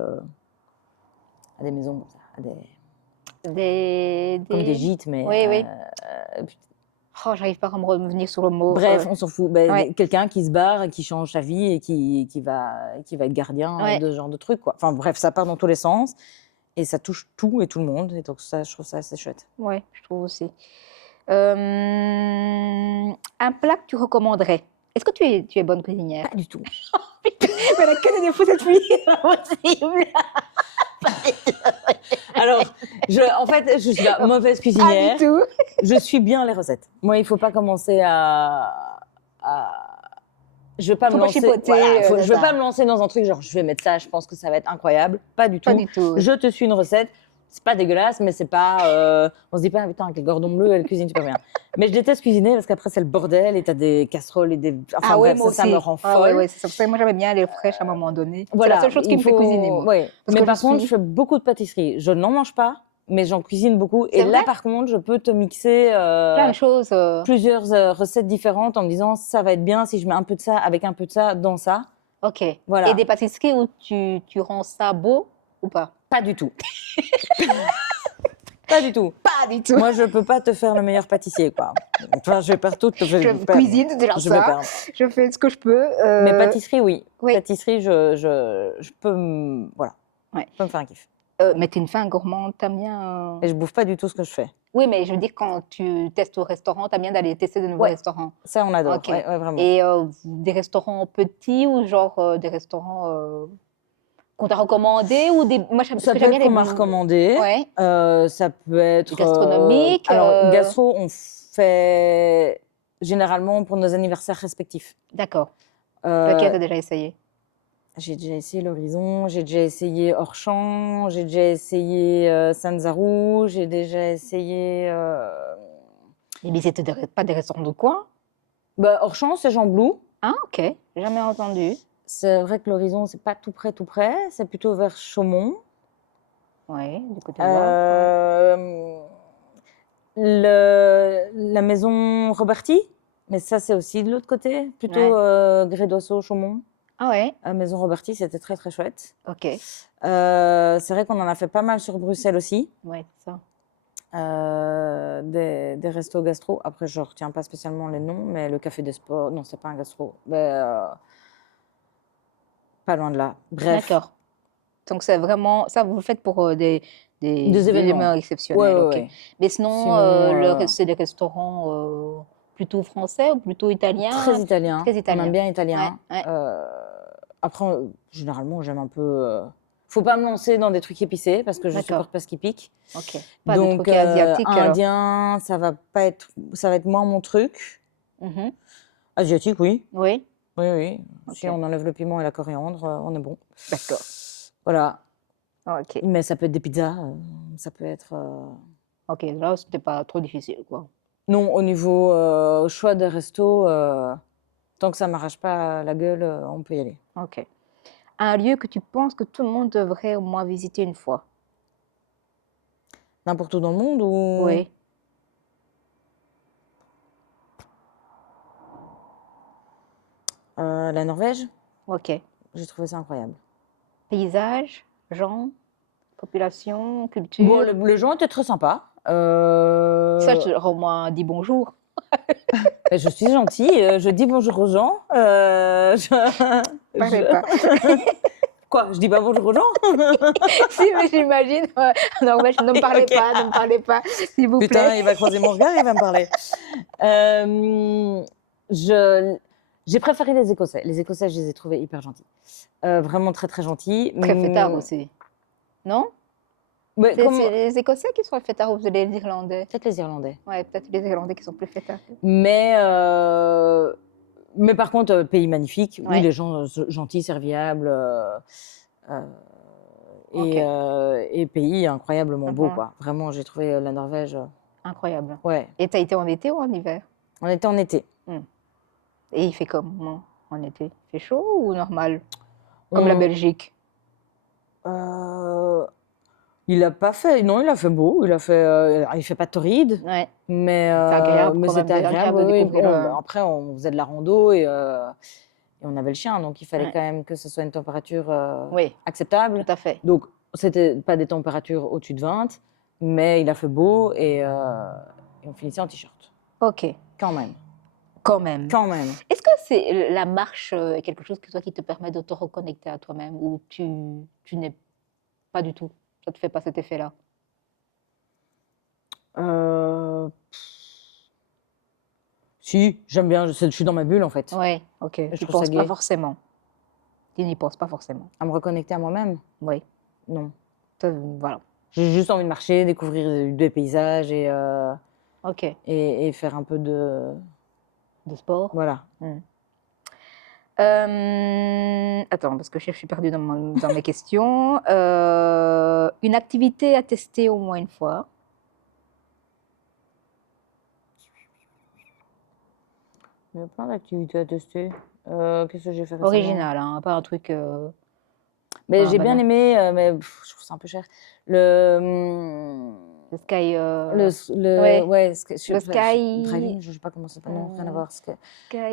maisons comme ça, comme des gîtes, mais Oui, oui. Oh, j'arrive pas à me revenir sur le mot. Bref, on s'en fout. Ben, ouais. Quelqu'un qui se barre et qui change sa vie et qui va être gardien Ouais. de ce genre de trucs, quoi. Enfin bref, ça part dans tous les sens et ça touche tout et tout le monde. Et donc ça, je trouve ça assez chouette. Ouais, je trouve aussi. Un plat que tu recommanderais. Est-ce que tu es bonne cuisinière? Pas du tout. Mais elle a que des défauts cette fille, c'est pas possible. Alors, en fait, je suis la mauvaise Pas cuisinière. du tout. Je suis bien les recettes. Moi, il faut pas commencer je vais pas Faut me pas lancer. chipoter, je c'est vais ça. pas me lancer dans un truc genre je vais mettre ça, je pense que ça va être incroyable. Pas du tout. Pas du tout. Je te suis une recette. C'est pas dégueulasse, mais c'est pas. On se dit pas ah, putain avec les cordons bleus, elle cuisine super bien. Mais je déteste cuisiner parce qu'après c'est le bordel et t'as des casseroles et des. Enfin Ah oui, bref, moi ça aussi. me rend Ah ouais, folle. ouais, c'est pour ça que moi j'aimais bien les fraîches à un moment donné. Voilà, C'est la seule chose qui il me fait faut- cuisiner, moi. ouais. Parce Mais que par je contre, suis- je fais beaucoup de pâtisserie. Je n'en mange pas, mais j'en cuisine beaucoup. Et C'est là, vrai par contre, je peux te mixer Plein de choses. plusieurs recettes différentes en me disant ça va être bien si je mets un peu de ça avec un peu de ça dans ça. Ok. Voilà. Et des pâtisseries où tu rends ça beau ou pas? Pas du tout. Pas du tout. Pas du tout. Moi, je peux pas te faire le meilleur pâtissier, quoi. Enfin, je vais partout te faire. Je cuisine, c'est déjà Je vais ça. perdre. Je fais ce que je peux. Mais pâtisserie, oui. oui. Pâtisserie, je peux, voilà. Ouais. Je peux me faire un kiff. Mais t'es une fin gourmande, t'aimes bien. Et je bouffe pas du tout ce que je fais. Oui, mais je veux dire, quand tu testes au restaurant, t'aimes bien d'aller tester de nouveaux Ouais. restaurants. Ça, on adore. Ok. Ouais, vraiment. Et des restaurants petits ou genre des restaurants qu'on t'a recommandés ou des. Moi, Ça peut être qu'on m'a recommandé. Ouais. Ça peut être. Gastronomique, Alors, gastro, on fait généralement pour nos anniversaires respectifs. D'accord. Euh, Lequel t'as déjà essayé? J'ai déjà essayé l'Horizon, j'ai déjà essayé Orchamps, j'ai déjà essayé Sanzarou, j'ai déjà essayé. Et bien, c'était pas des restaurants de coin? Bah, Orchamps, c'est Jean Blou. Ah, ok. Jamais entendu. C'est vrai que l'Horizon, c'est pas tout près, c'est plutôt vers Chaumont. Oui, du côté de là. La maison Roberti, mais ça, c'est aussi de l'autre côté, plutôt Grès d'Oiseau, Chaumont. Ah ouais, Maison Roberti, c'était très très chouette. ok. C'est vrai qu'on en a fait pas mal sur Bruxelles aussi. Ouais, c'est ça. Des restos gastro. Après, je retiens pas spécialement les noms, mais le Café des Sports, non, c'est pas un gastro. Mais, pas loin de là. Bref. D'accord. Donc, c'est vraiment. Ça, vous le faites pour des événements exceptionnels. Ouais, ok. ouais. Mais sinon, Sinon, c'est des restaurants plutôt français ou plutôt italiens? Très italien. Très italien. On aime bien italien. Ouais, ouais. Après, généralement, j'aime un peu. Faut pas me lancer dans des trucs épicés parce que je D'accord. supporte pas ce qui pique. Ok. Pas de Donc, trucs asiatiques alors. indien, ça va être moins mon truc. Mhm. Asiatique, oui. Oui, Oui, oui. Ok. Si on enlève le piment et la coriandre, on est bon. d'accord. Voilà. Ok. Mais ça peut être des pizzas, ça peut être. Ok, là, c'était pas trop difficile, quoi. Non, au niveau choix de resto, tant que ça m'arrache pas la gueule, on peut y aller. Ok. Un lieu que tu penses que tout le monde devrait au moins visiter une fois? N'importe où dans le monde ou. Oui. La Norvège, Ok. j'ai trouvé ça incroyable. Paysage, gens, population, culture. Bon, les gens étaient très sympas. Ça, je leur ai au moins dit bonjour. Je suis gentille, je dis bonjour aux gens. Parlez pas. Quoi, je dis pas bonjour aux gens? Si, mais j'imagine. En Norvège, ne me parlez Ok. pas, ne me parlez pas, s'il vous Putain, plaît. il va croiser mon regard, il va me parler. J'ai préféré les Écossais. Les Écossais, je les ai trouvés hyper gentils. Vraiment très, très gentils. Très fêtards aussi. Non? Mais C'est comme- c'est les Écossais qui sont fêtards ou les Irlandais? Peut-être les Irlandais. Ouais, peut-être les Irlandais qui sont plus fêtards. Mais par contre, pays magnifique. Ouais. Oui, les gens gentils, serviables. Ok. Et pays incroyablement beau, Mhm. quoi. Vraiment, j'ai trouvé la Norvège. Incroyable. Ouais. Et tu as été en été ou en hiver? On était en été. Et il fait comment en été? Il fait chaud ou normal? Comme la Belgique? Il a pas fait. Non, il a fait beau. Il fait pas torride, Ouais. mais agréable mais quand même, c'était agréable. de Oui. découvrir, Bon, après, on faisait de la rando et on avait le chien, donc il fallait Ouais. quand même que ce soit une température Oui, acceptable. tout à fait. Donc, c'était pas des températures au-dessus de 20, mais il a fait beau et on finissait en t-shirt. Ok. Quand même. Quand même. Quand même. Est-ce que c'est la marche quelque chose que toi qui te permet de te reconnecter à toi-même ou tu n'es pas du tout, ça te fait pas cet effet-là? Euh, Si, j'aime bien, je suis dans ma bulle en fait. Ouais, ok. Je Tu trouve ça penses pas gai. forcément. Tu n'y penses pas forcément. À me reconnecter à moi-même? Oui. Non. Voilà. J'ai juste envie de marcher, découvrir des paysages Ok. et faire un peu de... De sport. Voilà. Attends, parce que je suis perdue dans mes questions. Une activité à tester au moins une fois. Il y a plein d'activités à tester. Qu'est-ce que j'ai fait récemment? Original, hein, pas un truc. Mais Voilà, j'ai bien banal. aimé, mais je trouve ça un peu cher. Le... Le sky. ouais, Le sky. driving, je sais pas comment ça s'appelle. Non, rien à voir. Sky.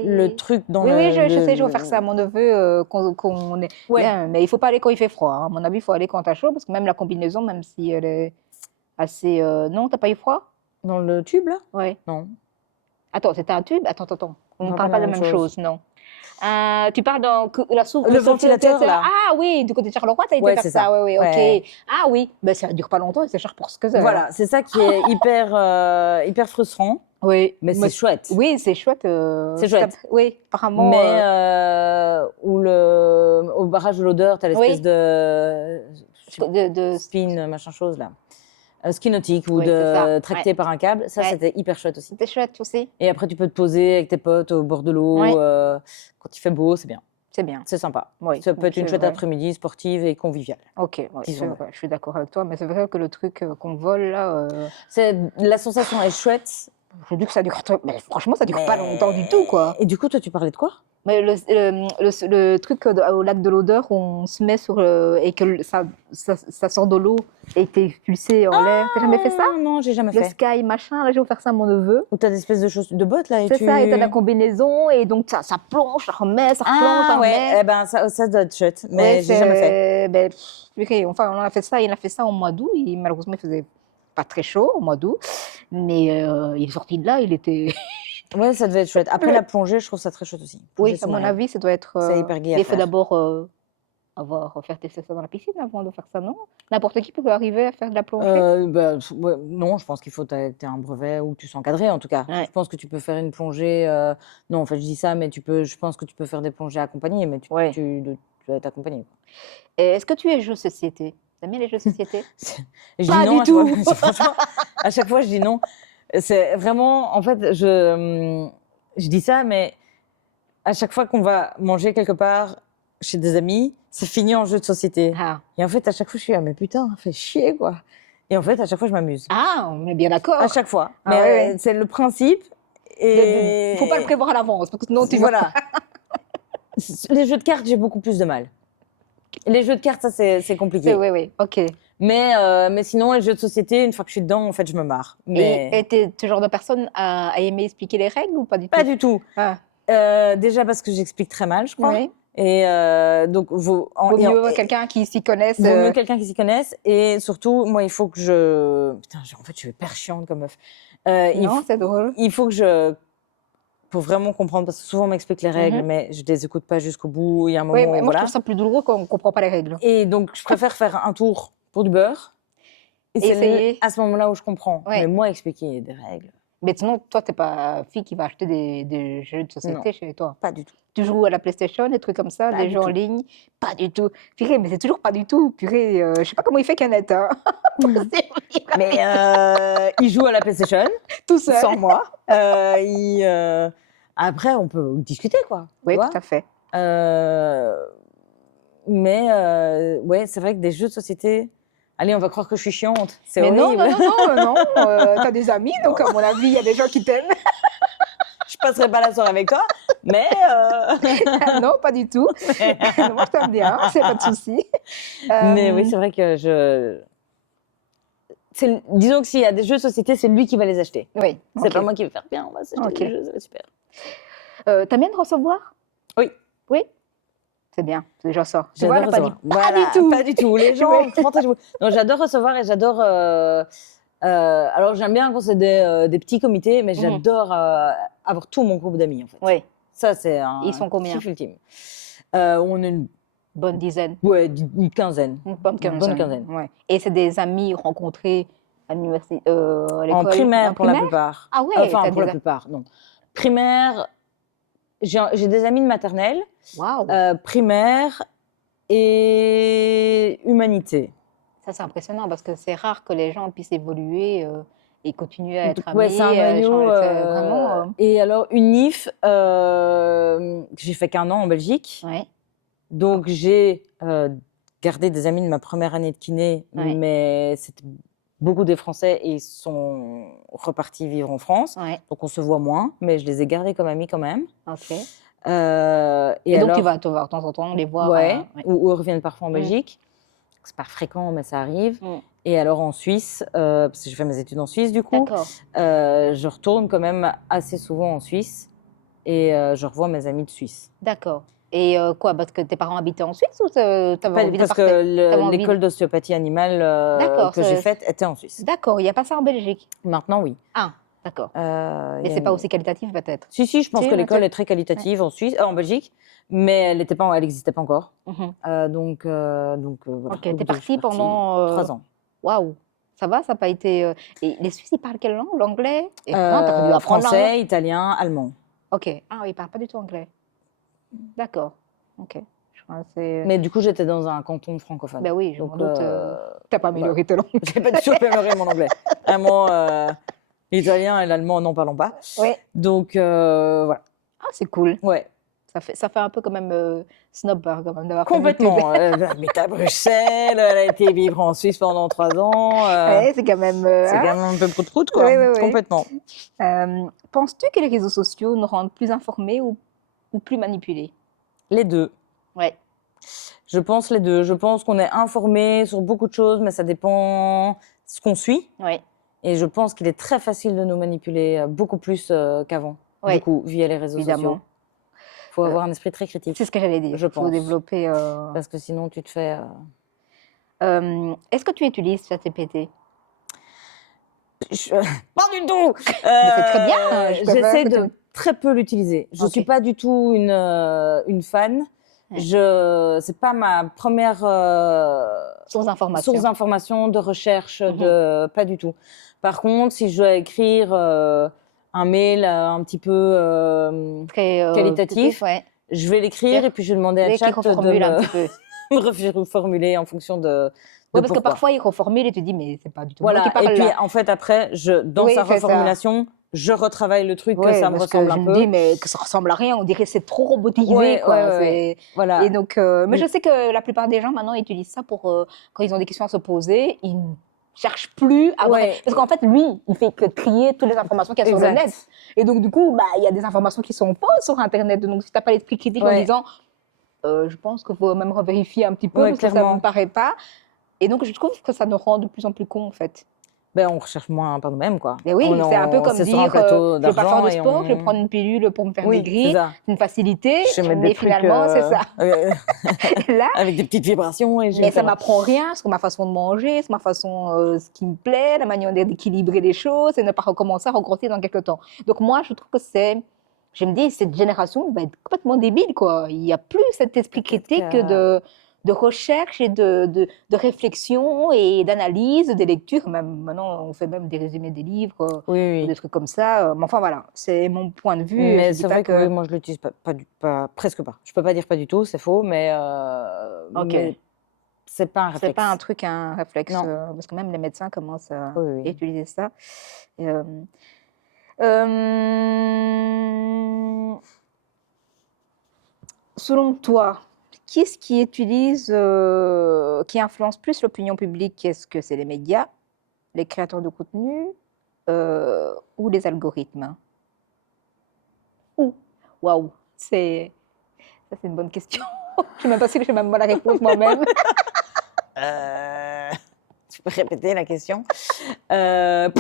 Le truc dans Oui, le... oui, je sais, je vais faire ça à mon neveu. Qu'on est... Ouais. Bien, mais il faut pas aller quand il fait froid, hein. À mon avis, il faut aller quand t'as chaud, parce que même la combinaison, même si elle est assez. Non, t'as pas eu froid? Dans le tube, là? Oui. Non. Attends, c'était un tube? Attends. On ne On parle pas de la même chose, non. Tu parles dans la soupe. Le ventilateur, là. Ah oui, du côté de Charleroi, t'as été Ouais, faire c'est ça. ça. Oui, Ouais. ok. Ah oui, ben, ça dure pas longtemps et c'est cher pour ce que c'est. Voilà, c'est ça qui est hyper frustrant, Oui, mais c'est chouette. Oui, c'est chouette. C'est chouette. Oui, apparemment. Mais au barrage de l'odeur, t'as l'espèce Oui. de spin, machin chose, là. Ski nautique ou Oui, c'est ça. tracté par un câble, ça Ouais. c'était hyper chouette aussi. C'était chouette aussi. Et après, tu peux te poser avec tes potes au bord de l'eau, Ouais. quand il fait beau, c'est bien. C'est bien. C'est sympa. Oui, Ça peut être une c'est chouette vrai. après-midi sportive et conviviale. Ok, ouais, Disons-le. je suis d'accord avec toi, mais c'est vrai que le truc qu'on vole là, La sensation est chouette. je dis que ça dure. Mais franchement, ça dure mais- pas longtemps du tout, quoi. Et du coup, toi, tu parlais de quoi? Mais le truc au lac de l'odeur, on se met sur et que ça sort de l'eau et t'es expulsé en l'air. T'as jamais fait ça? Non, j'ai jamais Le fait. sky machin, là, je vais faire ça à mon neveu. Ou t'as des espèces de choses de bottes là et C'est tu... ça, et t'as la combinaison, et donc ça plonge, ça remet, ça replonge, ça Ah ouais, remet. eh ben ça doit être chouette, mais Ouais, j'ai jamais fait. Ben, enfin, on a fait ça, il a fait ça au mois d'août. Malheureusement, il faisait pas très chaud au mois d'août, mais il est sorti de là, il était. Ouais, ça devait être chouette. Après la plongée, je trouve ça très chouette aussi. Oui, Plonger à sous mon marin. avis, ça doit être. C'est hyper gai à Il faut faire. d'abord faire tester ça dans la piscine avant de faire ça, non? N'importe qui peut arriver à faire de la plongée. Ouais, non, je pense qu'il faut t'as un brevet ou tu sois encadré en tout cas. Ouais. Je pense que tu peux faire une plongée. Non, en fait, je dis ça, mais je pense que tu peux faire des plongées accompagnées, mais Ouais. tu dois être accompagné. Et est-ce que tu es jeu de société? T'aimes bien les jeux de société? Je Pas dis non du à tout. chaque fois. Franchement, à chaque fois, je dis non. C'est vraiment, en fait, je dis ça, mais à chaque fois qu'on va manger quelque part chez des amis, c'est fini en jeu de société. Ah. Et en fait, à chaque fois, je suis mais putain, fait chier, quoi. Et en fait, à chaque fois, je m'amuse. Ah, on est bien d'accord. À chaque fois. Ah Mais ouais. c'est le principe. Et... Faut pas le prévoir à l'avance, parce que sinon tu vas. Voilà. Les jeux de cartes, j'ai beaucoup plus de mal. Les jeux de cartes, ça, c'est compliqué. Oui, ok. Mais sinon, les jeux de société, une fois que je suis dedans, en fait, je me marre. Mais... Et t'es ce genre de personne à aimer expliquer les règles ou pas du tout? Pas du tout. Ah. Déjà parce que j'explique très mal, je crois. Oui. Et donc, vaut mieux quelqu'un qui s'y connaisse. Vaut mieux quelqu'un qui s'y connaisse. Et surtout, moi, il faut que je... Putain, en fait, je suis hyper chiante comme meuf. Non, c'est drôle. Il faut que je... Pour vraiment comprendre, parce que souvent on m'explique les règles, mais je les écoute pas jusqu'au bout. Il y a un moment Oui, mais où, moi je trouve ça plus douloureux quand on comprend pas les règles. Et donc, je préfère faire un tour pour du beurre. Et c'est Essayer. à ce moment-là où je comprends. Ouais. Mais moi, expliquer des règles... Mais sinon, toi, t'es pas fille qui va acheter des jeux de société chez toi. Pas du tout. Tu joues à la PlayStation, des trucs comme ça, Pas des du jeux en tout. ligne? Pas du tout. Purée, mais c'est toujours pas du tout. Purée, je sais pas comment il fait Canette, hein. Mais il joue à la PlayStation, tout seul. sans moi. Après, on peut discuter, quoi. Oui, tu vois. tout à fait. Mais ouais, c'est vrai que des jeux de société... Allez, on va croire que je suis chiante. C'est Mais horrible. non. T'as des amis, donc à mon avis, il y a des gens qui t'aiment. Je passerai pas la soirée avec toi, mais... Non, pas du tout. Moi, je t'aime bien, c'est pas de souci. Mais oui, c'est vrai que disons que s'il y a des jeux de société, c'est lui qui va les acheter. Oui. C'est ok. pas moi qui vais faire bien, on va s'acheter Ok. des jeux, ça va être super. T'aimes bien de recevoir? Oui. Oui. C'est bien, c'est déjà ça. Tu J'adore vois, elle a pas recevoir. dit pas Voilà, du tout. Pas du tout. Les gens, Ouais. partagez-vous. Non, j'adore recevoir et j'adore Alors, j'aime bien quand c'est des petits comités, mais j'adore avoir tout mon groupe d'amis, en fait. Oui. Ça, c'est un Ils sont combien? kiff ultime. On est une Bonne dizaine. quinzaine. Une bonne Une bonne quinzaine. Ouais. Et c'est des amis rencontrés à l'université, à l'école? En primaire, En pour la primaire? plupart. Ah ouais, Enfin, t'as pour la plupart, non. Primaire, j'ai des amis de maternelle, Waouh! primaire et humanité. Ça, c'est impressionnant parce que c'est rare que les gens puissent évoluer et continuer à être Ouais, amis. c'est un noyau. C'est vraiment. Et alors, UNIF, j'ai fait qu'un an en Belgique. Ouais. Donc, j'ai gardé des amis de ma première année de kiné, Ouais. mais c'était beaucoup des Français et ils sont repartis vivre en France. Ouais. Donc, on se voit moins, mais je les ai gardés comme amis quand même. Ok. Et donc, alors, tu vas te voir de temps en temps, les voir. ouais, Ouais. ou ils reviennent parfois en Belgique. C'est pas fréquent, mais ça arrive. Et alors en Suisse, parce que j'ai fait mes études en Suisse du coup, D'accord. je retourne quand même assez souvent en Suisse et je revois mes amis de Suisse. D'accord. Et quoi, parce que tes parents habitaient en Suisse ou t'avais envie de Parce partir? que l'école d'ostéopathie animale D'accord, que j'ai faite était en Suisse. D'accord, il n'y a pas ça en Belgique. Maintenant, oui. Ah, d'accord. Il Mais y a c'est pas une- aussi qualitatif peut-être. Si, je pense Si, que mais l'école c'est- est très qualitative en Suisse, en Belgique, mais elle n'existait pas encore. Donc voilà. Ok, Donc, t'es je suis partie pendant 3 ans. Waouh, ça va, ça n'a pas été. Et les Suisses, ils parlent quelle langue? L'anglais? Et comment t'as dû apprendre l'anglais? Français, italien, allemand. Ok. Ah oui, ils parlent pas du tout anglais. D'accord. Ok. Je crois que c'est. Mais du coup, j'étais dans un canton francophone. Ben oui, je m'en Donc, doute. T'as pas amélioré ta langue. j'ai pas du tout amélioré mon anglais. Vraiment, l'italien et l'allemand, n'en parlons pas. Ouais. Donc, voilà. Ah, c'est cool. Ouais. Ça fait un peu quand même snob hein, quand même d'avoir fait une étude. Complètement. Elle habite à Bruxelles, elle a été vivre en Suisse pendant 3 ans. Ouais, c'est quand même. C'est quand même un peu prout-prout, quoi. Ouais, ouais, ouais. Complètement. Penses-tu que les réseaux sociaux nous rendent plus informés ou plus manipulés? Les deux. Ouais. Je pense les deux. Je pense qu'on est informé sur beaucoup de choses, mais ça dépend ce qu'on suit. Ouais. Et je pense qu'il est très facile de nous manipuler beaucoup plus qu'avant. Ouais. Du coup, via les réseaux Évidemment. sociaux. Il faut avoir un esprit très critique. C'est ce que j'allais dire. Je Il faut pense. développer. Parce que sinon, tu te fais... Est-ce que tu utilises ChatGPT? Pas du tout. Mais c'est très bien. Je préfère J'essaie que de très peu l'utiliser. Je Ok. suis pas du tout une fan. Ouais. C'est pas ma première Source d'information. source d'information, de recherche, pas du tout. Par contre, si je dois écrire un mail un petit peu Très qualitatif, ouais. je vais l'écrire et puis je vais demander à Dès chat qu'il de reformule un petit peu. me reformuler en fonction de Ouais, parce que pourquoi. parfois il reformule et tu te dis mais c'est pas du tout moi Voilà, qui parle et puis là. en fait après, dans Oui, sa c'est ça. reformulation, je retravaille le truc, que Ouais, ça me parce que ressemble je un me peu. dis mais que ça ressemble à rien, on dirait que c'est trop robotisé Ouais, quoi. ouais, ouais. Voilà. Et donc, mais je sais que la plupart des gens maintenant utilisent ça pour quand ils ont des questions à se poser, ils ne cherchent plus à Ouais. parce qu'en fait lui, il fait que trier toutes les informations qu'il y a sur le Exact. net. Et donc du coup, bah il y a des informations qui sont fausses sur internet. Donc si tu n'as pas l'esprit critique en Ouais. disant je pense qu'il faut même revérifier un petit peu Ouais, parce que ça clairement. ne me paraît pas. Et donc je trouve que ça nous rend de plus en plus cons en fait. Ben, on recherche moins par nous-mêmes, quoi. Mais oui, c'est un peu comme c'est sur un dire plateau je veux pas faire de d'argent et sport, on- je vais prendre une pilule pour me faire Oui, maigrir. c'est ça. C'est une facilité, Je vais mettre mais des trucs, finalement c'est ça. Là, avec des petites vibrations et mais ça m'apprend rien sur ma façon de manger, sur ma façon, ce qui me plaît, la manière d'équilibrer les choses et ne pas recommencer à regrossir dans quelques temps. Donc moi, je trouve que je me dis, cette génération va être complètement débile, quoi. Il n'y a plus cet esprit critique de recherche et de réflexion et d'analyse, des lectures. Même, maintenant, on fait même des résumés des livres, Oui, des oui. trucs comme ça. Mais enfin, voilà, c'est mon point de vue. Je Mais dis c'est pas vrai que oui, moi, je l'utilise presque pas. Je peux pas dire pas du tout, c'est faux, mais c'est pas un réflexe. C'est pas un truc, un réflexe, Non. parce que même les médecins commencent à Oui, oui. utiliser ça. Selon toi, qui est-ce qui utilise, qui influence plus l'opinion publique? Est-ce que c'est les médias, les créateurs de contenu ou les algorithmes? Waouh, ça c'est une bonne question. Je suis même pas sûre que j'ai même pas la réponse moi-même. Tu peux répéter la question? Mais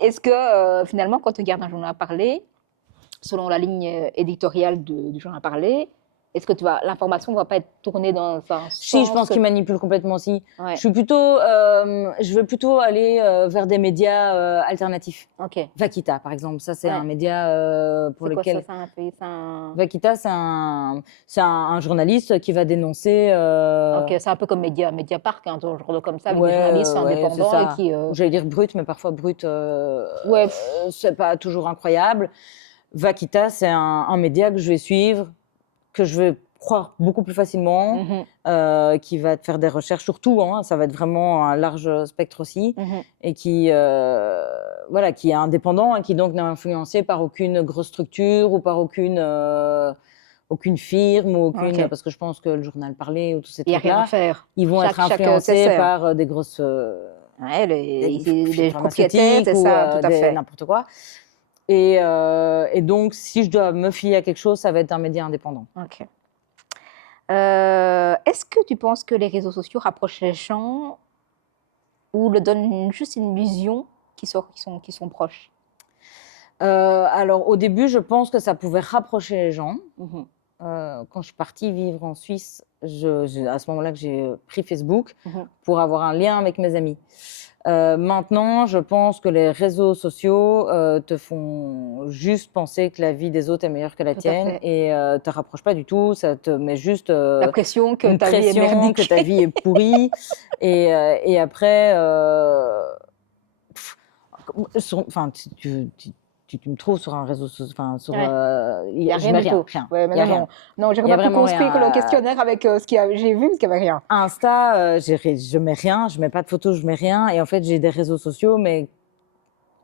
est-ce que finalement, quand tu regardes un journal parler, selon la ligne éditoriale du journal parler, est-ce que l'information ne va pas être tournée dans un sens Si, je pense qu'ils manipulent complètement aussi. Ouais. Je veux plutôt aller vers des médias alternatifs. Ok. Vakita, par exemple, ça c'est Ouais. un média pour C'est quoi lequel. ça, c'est un... Vakita, c'est un journaliste qui va dénoncer. Ok, c'est un peu comme Mediapart, hein, genre comme ça, avec des Ouais, journalistes ouais, c'est indépendants ça. et qui... J'allais dire brut, mais parfois brut, Ouais. c'est pas toujours incroyable. Vakita, c'est un média que je vais suivre, que je vais croire beaucoup plus facilement, qui va te faire des recherches sur tout, hein, ça va être vraiment un large spectre aussi, et qui est indépendant et qui donc n'est influencé par aucune grosse structure ou par aucune firme ou Ok. parce que je pense que le journal parlé ou tous ces Il n'y a rien à trucs-là, faire. ils vont être Chaque influencés CSR. par des grosses Ouais, des les firmes propriétaires, c'est pharmaceutiques ou ça, tout à fait. n'importe quoi. Et donc, si je dois me fier à quelque chose, ça va être un média indépendant. Ok. Est-ce que tu penses que les réseaux sociaux rapprochent les gens ou le donnent juste une illusion qui sont proches? Alors, au début, je pense que ça pouvait rapprocher les gens. Quand je suis partie vivre en Suisse, à ce moment-là que j'ai pris Facebook pour avoir un lien avec mes amis. Maintenant, je pense que les réseaux sociaux te font juste penser que la vie des autres est meilleure que la Tout à tienne fait. et te rapproche pas du tout. Ça te met juste La pression que une ta vie est pression, merdique. que ta vie est pourrie. et après, enfin, tu me trouves sur un réseau social, enfin, sur, Ouais. Il n'y a je rien mets du rien, tout. rien. Ouais, mais Y a non, rien. non. Non, j'ai Y a vraiment vraiment construit rien. le questionnaire avec j'ai vu, parce qu'il n'y avait rien. Insta, je mets rien, je mets pas de photos, je mets rien. Et en fait, j'ai des réseaux sociaux, mais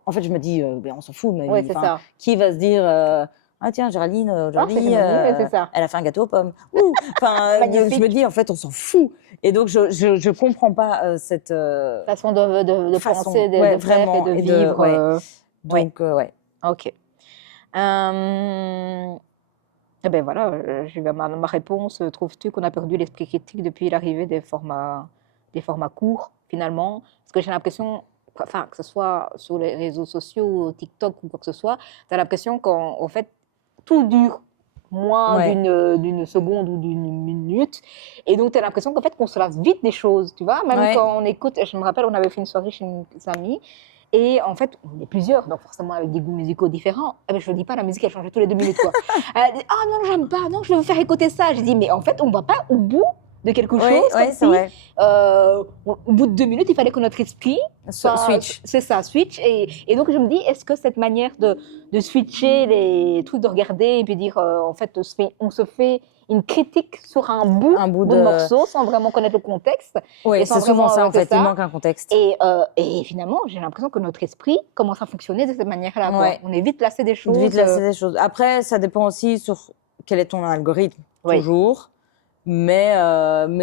en fait, je me dis, ben, on s'en fout de ma vie. Ouais, c'est ça. Qui va se dire, ah tiens, Géraldine, c'est aujourd'hui, Mélanie, ouais, c'est ça. elle a fait un gâteau aux pommes. Ouh, enfin, Magnifique. je me dis, en fait, on s'en fout. Et donc, je comprends pas cette Façon de façon, penser, de ouais, faire vraiment, et de et vivre. ouais. Donc, ouais. Ok. Eh ben voilà, je vais à ma réponse. Trouves-tu qu'on a perdu l'esprit critique depuis l'arrivée des formats courts, finalement? Parce que j'ai l'impression, enfin, que ce soit sur les réseaux sociaux, TikTok ou quoi que ce soit, tu as l'impression qu'en fait, tout dure moins Ouais. d'une seconde ou d'une minute. Et donc, tu as l'impression qu'en fait, qu'on se lasse vite des choses, tu vois? Même Ouais. quand on écoute, je me rappelle, on avait fait une soirée chez une amie. Et en fait, on est plusieurs, donc forcément avec des goûts musicaux différents. Eh ben, je ne dis pas, la musique, elle changeait tous les 2 minutes, quoi. Elle dit, ah non, j'aime pas, non, je vais vous faire écouter ça. J'ai dit, mais en fait, on ne va pas au bout de quelque chose, Ouais, comme c'est si, vrai. au bout de 2 minutes, il fallait que notre esprit Switch. C'est ça, switch. Et donc, je me dis, est-ce que cette manière de switcher les trucs, de regarder et puis dire, en fait, on se fait une critique sur un bout de morceau sans vraiment connaître le contexte. Oui, c'est souvent ça, en fait. ça. Il manque un contexte. Et finalement, j'ai l'impression que notre esprit commence à fonctionner de cette manière-là. Ouais. On est vite lassé des choses. Vite lasser des choses. Après, ça dépend aussi sur quel est ton algorithme, Oui. toujours. Mais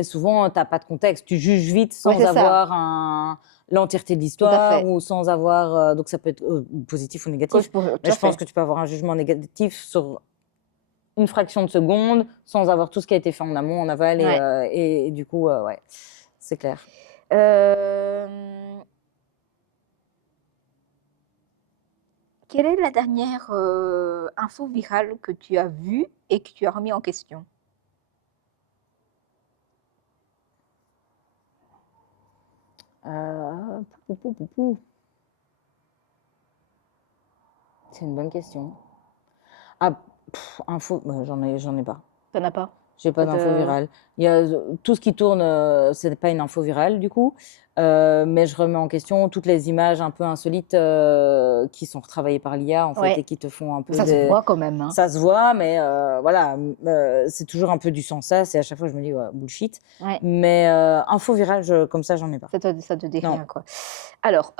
souvent, tu n'as pas de contexte. Tu juges vite sans Ouais, c'est ça. avoir l'entièreté de Tout à l'histoire fait. ou sans avoir. Donc, ça peut être positif ou négatif. Mais je pense que tu peux avoir un jugement négatif sur une fraction de seconde sans avoir tout ce qui a été fait en amont, en aval. Ouais. Et du coup, ouais, c'est clair. Quelle est la dernière info virale que tu as vue et que tu as remis en question? C'est une bonne question. Ah, info, j'en ai pas. T'en as pas? J'ai pas d'info virale. Il y a tout ce qui tourne, c'est pas une info virale du coup, mais je remets en question toutes les images un peu insolites qui sont retravaillées par l'IA en fait Ouais. et qui te font un peu. Ça se voit quand même. Hein. Ça se voit, mais voilà, c'est toujours un peu du sans ça. C'est à chaque fois je me dis ouais, bullshit. Ouais. Mais info virale, comme ça, j'en ai pas. Ça te dit Non. rien quoi. Alors,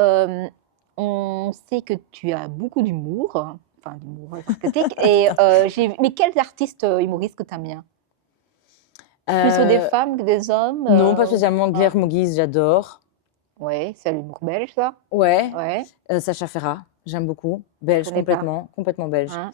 on sait que tu as beaucoup d'humour, enfin d'humour synthétique. Mais quels artistes humoristes que tu aimes bien? Plus sur des femmes que des hommes? Non, pas spécialement. Guillermo Guise, j'adore. Oui, c'est l'humour belge, ça. Ouais. Ouais. Sacha Ferrat, j'aime beaucoup. Belge, Je connais pas. complètement belge. Hein?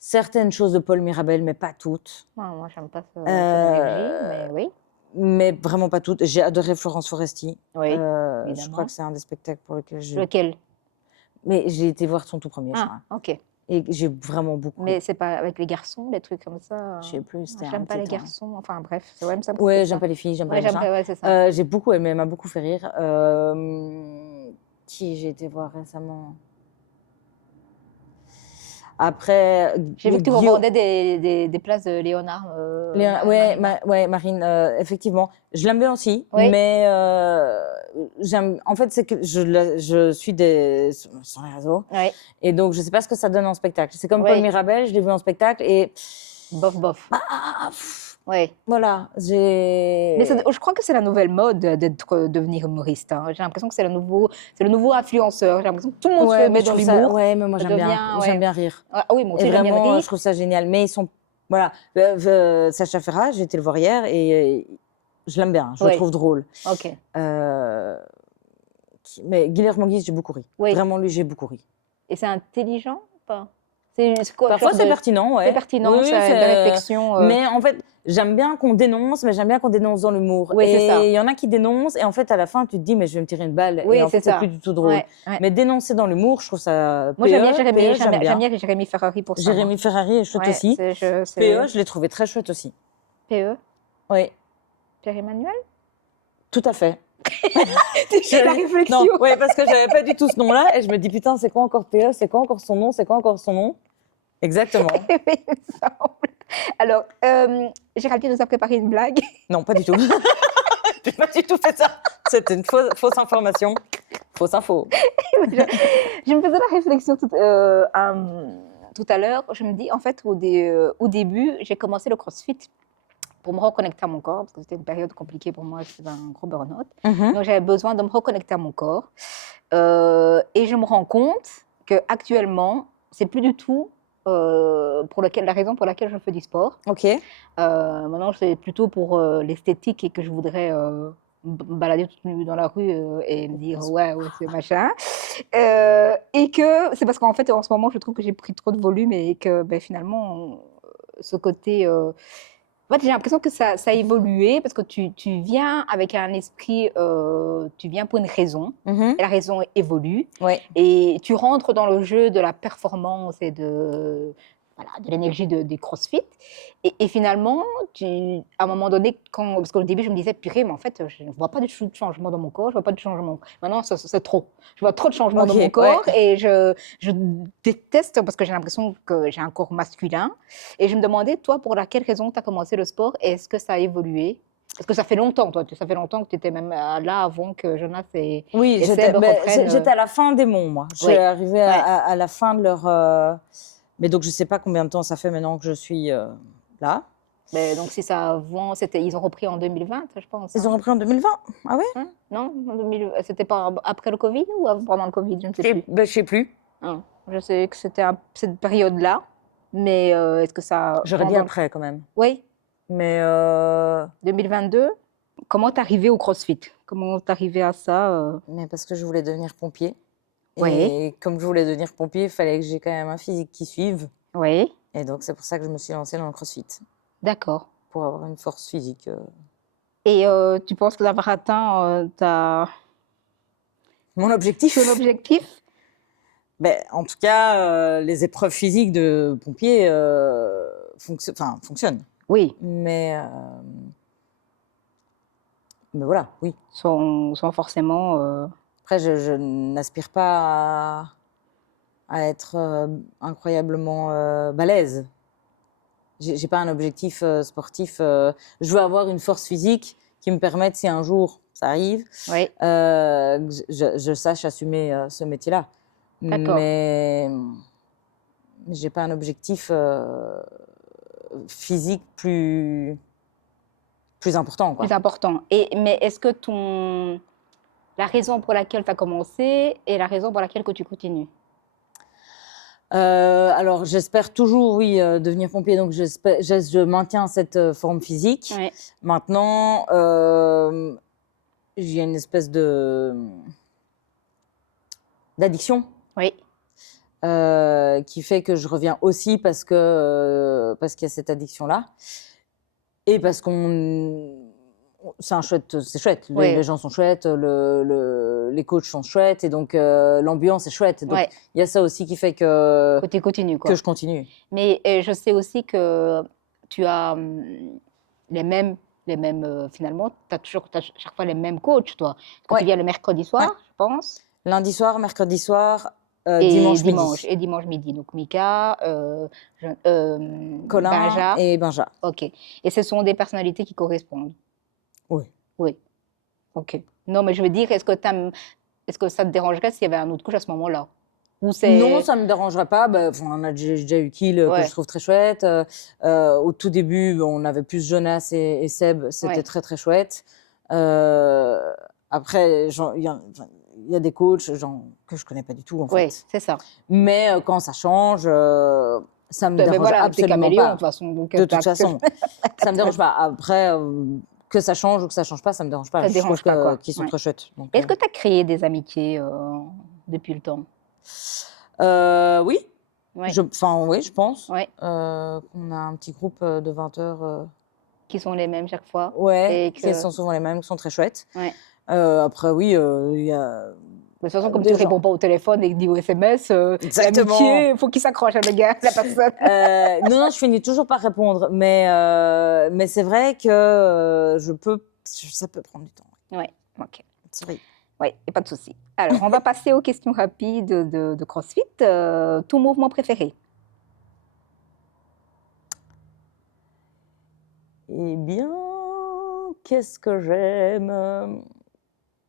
Certaines choses de Paul Mirabel, mais pas toutes. Non, moi, j'aime pas cette énergie, mais oui. Mais vraiment pas toutes. J'ai adoré Florence Foresti. Oui, je évidemment. crois que c'est un des spectacles pour lesquels Lequel? Mais j'ai été voir son tout premier, je Ah, crois. ok. Et j'ai vraiment beaucoup ri. Mais c'est pas avec les garçons, des trucs comme ça. Je sais plus, c'était un J'aime pas les titre, hein. garçons. Enfin bref, c'est ouais, il me semble que Ouais, c'était j'aime ça. pas les filles, j'aime pas Ouais, les machins. ouais, c'est ça. J'ai beaucoup aimé, elle m'a beaucoup fait rire. Qui j'ai été voir récemment? Après, J'ai vu que tu Guillaume- revendais des places de Léonard. Ouais, Marina. ouais, Marine, effectivement. Je l'aime bien aussi, Oui. mais j'aime. En fait, c'est que je suis sur les réseaux, Ouais, et donc je sais pas ce que ça donne en spectacle. C'est comme Oui. Paul Mirabel, je l'ai vu en spectacle, et bof. ah, Ouais. voilà, Mais je crois que c'est la nouvelle mode devenir humoriste. Hein. J'ai l'impression que c'est le nouveau influenceur. J'ai l'impression que tout le monde se Ouais, mais met je dans trouve ça. l'humour. Ouais, mais moi Ça j'aime bien. devient, J'aime ouais. bien rire. Ah oui, moi Et aussi j'aime bien le vraiment, rire. je trouve ça génial. Mais ils sont. Voilà. Sacha Ferrat, j'ai été le voir hier et je l'aime bien. Je le Ouais. trouve drôle. Ok. Mais Guillermo Guise, j'ai beaucoup ri. Oui. Vraiment, lui, j'ai beaucoup ri. Et c'est intelligent ou pas? C'est quoi, Parfois, genre c'est pertinent, ouais. C'est pertinent, Oui, ça a des réflexions. Mais en fait, j'aime bien qu'on dénonce, mais j'aime bien qu'on dénonce dans l'humour. Oui, c'est ça. Et il y en a qui dénoncent, et en fait, à la fin, tu te dis, mais je vais me tirer une balle. Oui, et en c'est fait, c'est ça. plus du tout drôle. Ouais, ouais. Mais dénoncer dans l'humour, je trouve ça. Moi, j'aime bien PE, Jérémy, j'aime bien Jérémy Ferrari pour ça. Jérémy Ferrari est chouette Ouais, aussi. c'est- PE, je l'ai trouvé très chouette aussi. PE, Oui, Pierre-Emmanuel. tout à fait. La réflexion. Non, ouais, parce que j'avais pas du tout ce nom-là, et je me dis, putain, c'est quoi encore PE? C'est quoi encore son nom? C'est quoi encore son nom? Exactement. Il me semble. Alors, Géraldine nous a préparé une blague. Non, pas du tout. J'ai pas du tout fait ça. C'était une fausse information. Fausse info. Je me faisais la réflexion tout à l'heure. Je me dis, en fait, au début, j'ai commencé le CrossFit pour me reconnecter à mon corps, parce que c'était une période compliquée pour moi, c'était un gros burn-out. Donc, j'avais besoin de me reconnecter à mon corps. Et je me rends compte qu'actuellement, c'est plus du tout la raison pour laquelle je fais du sport. Ok. Maintenant, c'est plutôt pour l'esthétique et que je voudrais me balader toute nue dans la rue et me dire ouais, c'est machin. Et que c'est parce qu'en fait, en ce moment, je trouve que j'ai pris trop de volume et que finalement, ce côté. En fait, j'ai l'impression que ça a évolué parce que tu viens avec un esprit, tu viens pour une raison, et la raison évolue, Ouais. et tu rentres dans le jeu de la performance et de l'énergie des CrossFit. Et finalement, à un moment donné, parce qu'au début, je me disais, purée, mais en fait, je ne vois pas de changement dans mon corps, je vois pas de changement. Maintenant, c'est trop. Je vois trop de changements dans mon corps et je déteste parce que j'ai l'impression que j'ai un corps masculin. Et je me demandais, toi, pour laquelle raison tu as commencé le sport et est-ce que ça a évolué? Parce que ça fait longtemps, toi. Ça fait longtemps que tu étais même là avant que Jonas et Oui, Seb reprennent. j'étais à la fin des monts, moi. Je suis arrivée à la fin de leur. Mais donc, je ne sais pas combien de temps ça fait maintenant que je suis là. Mais donc, si ça avant, ils ont repris en 2020, je pense. Ils ont repris en 2020. Ah ouais? Non, c'était pas après le Covid ou pendant le Covid, je ne sais plus. Je ne sais plus. Non, je sais que c'était cette période-là, mais est-ce que ça... J'aurais dit après quand même. Oui. Mais 2022, comment t'es arrivée au CrossFit? Comment t'es arrivée à ça Mais parce que je voulais devenir pompier. Oui. Et comme je voulais devenir pompier, il fallait que j'ai quand même un physique qui suive. Oui. Et donc, c'est pour ça que je me suis lancée dans le CrossFit. D'accord. Pour avoir une force physique. Et tu penses d'avoir atteint Mon objectif? ton objectif? Ben, en tout cas, les épreuves physiques de pompier fonctionnent. Oui. Mais voilà, oui. Sont forcément... Après, je n'aspire pas à être incroyablement balèze. J'ai pas un objectif sportif. Je veux avoir une force physique qui me permette, si un jour ça arrive, Oui. que je sache assumer ce métier-là. D'accord. Mais j'ai pas un objectif physique plus important, quoi. Plus important. Mais est-ce que la raison pour laquelle tu as commencé est la raison pour laquelle que tu continues? Alors, j'espère toujours, oui, devenir pompier. Donc, je maintiens cette forme physique. Oui. Maintenant, j'ai une espèce d'addiction. Oui. Qui fait que je reviens aussi parce qu'il y a cette addiction-là. Et parce qu'on c'est chouette. Ouais. Les gens sont chouettes, les coachs sont chouettes, et donc l'ambiance est chouette. Donc Ouais. il y a ça aussi qui fait que Côté continu, quoi. je continue. Mais je sais aussi que tu as les mêmes finalement, tu as chaque fois les mêmes coachs, toi. Parce que Ouais. tu viens le mercredi soir, je pense, Lundi soir, mercredi soir, et dimanche midi. Et dimanche midi. Donc Mika, Colin Benja. et Benja. Ok. Et ce sont des personnalités qui correspondent. Oui. Oui. Ok. Non, mais je veux dire, est-ce que ça te dérangerait s'il y avait un autre coach à ce moment-là? Ou c'est... Non, ça me dérangerait pas. Bah, on a déjà eu Kiel, que Ouais. je trouve très chouette. Au tout début, on avait plus Jonas et Seb. C'était Ouais. très, très chouette. Après, il y a des coachs que je connais pas du tout, en Oui, fait. c'est ça. Mais quand ça change, ça me Mais dérange voilà, t'es absolument caméléon, de pas. toute façon. Donc, De toute façon, ça me dérange pas. Après, que ça change ou que ça change pas, ça me dérange pas. Ça te Je dérange trouve pas, quoi. qu'ils sont Ouais. très chouettes. Donc, Est-ce que tu as créé des amitiés depuis le temps? oui. Ouais. Oui, je pense. Ouais. On a un petit groupe de 20 heures. Qui sont les mêmes chaque fois? Ouais, Et qui que... sont souvent les mêmes, qui sont très chouettes. Ouais. Après, oui, il y a. De toute façon, comme Des tu ne gens. réponds pas au téléphone et que tu dis au SMS, Exactement. l'amitié, il faut qu'il s'accroche à la personne. Non, je finis toujours par répondre, mais c'est vrai que ça peut prendre du temps. Ouais, ok. C'est vrai. Oui, et pas de souci. Alors, on va passer aux questions rapides de CrossFit. Ton mouvement préféré? Eh bien, qu'est-ce que j'aime?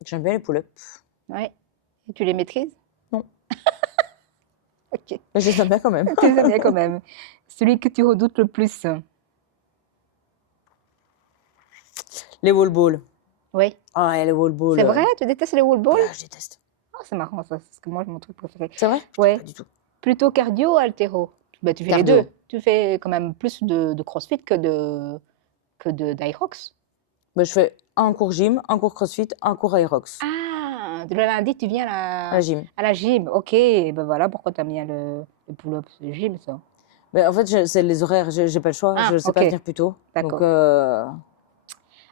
J'aime bien les pull-ups. Ouais. Et tu les maîtrises? Non. Ok. Mais je les aime bien quand même. Tu les aimes bien quand même. Celui que tu redoutes le plus? Les wall balls. Oui. Ah, ouais, les wall balls. C'est vrai? Tu détestes les wall balls? Ah, je déteste. Ah, c'est marrant ça, c'est que moi, c'est mon truc préféré. C'est vrai? Ouais. Pas du tout. Plutôt cardio ou haltéro? Bah, tu fais Cardio. les deux. Tu fais quand même plus de CrossFit que d'Aerox. Bah, je fais un cours gym, un cours CrossFit, un cours Aerox. Ah, le lundi, tu viens À la gym. à la gym. Ok, ben voilà pourquoi tu aimes bien le pull-up, c'est gym, ça. Mais en fait, c'est les horaires, j'ai pas le choix. Ah, Je sais ok. pas venir plus tôt. D'accord.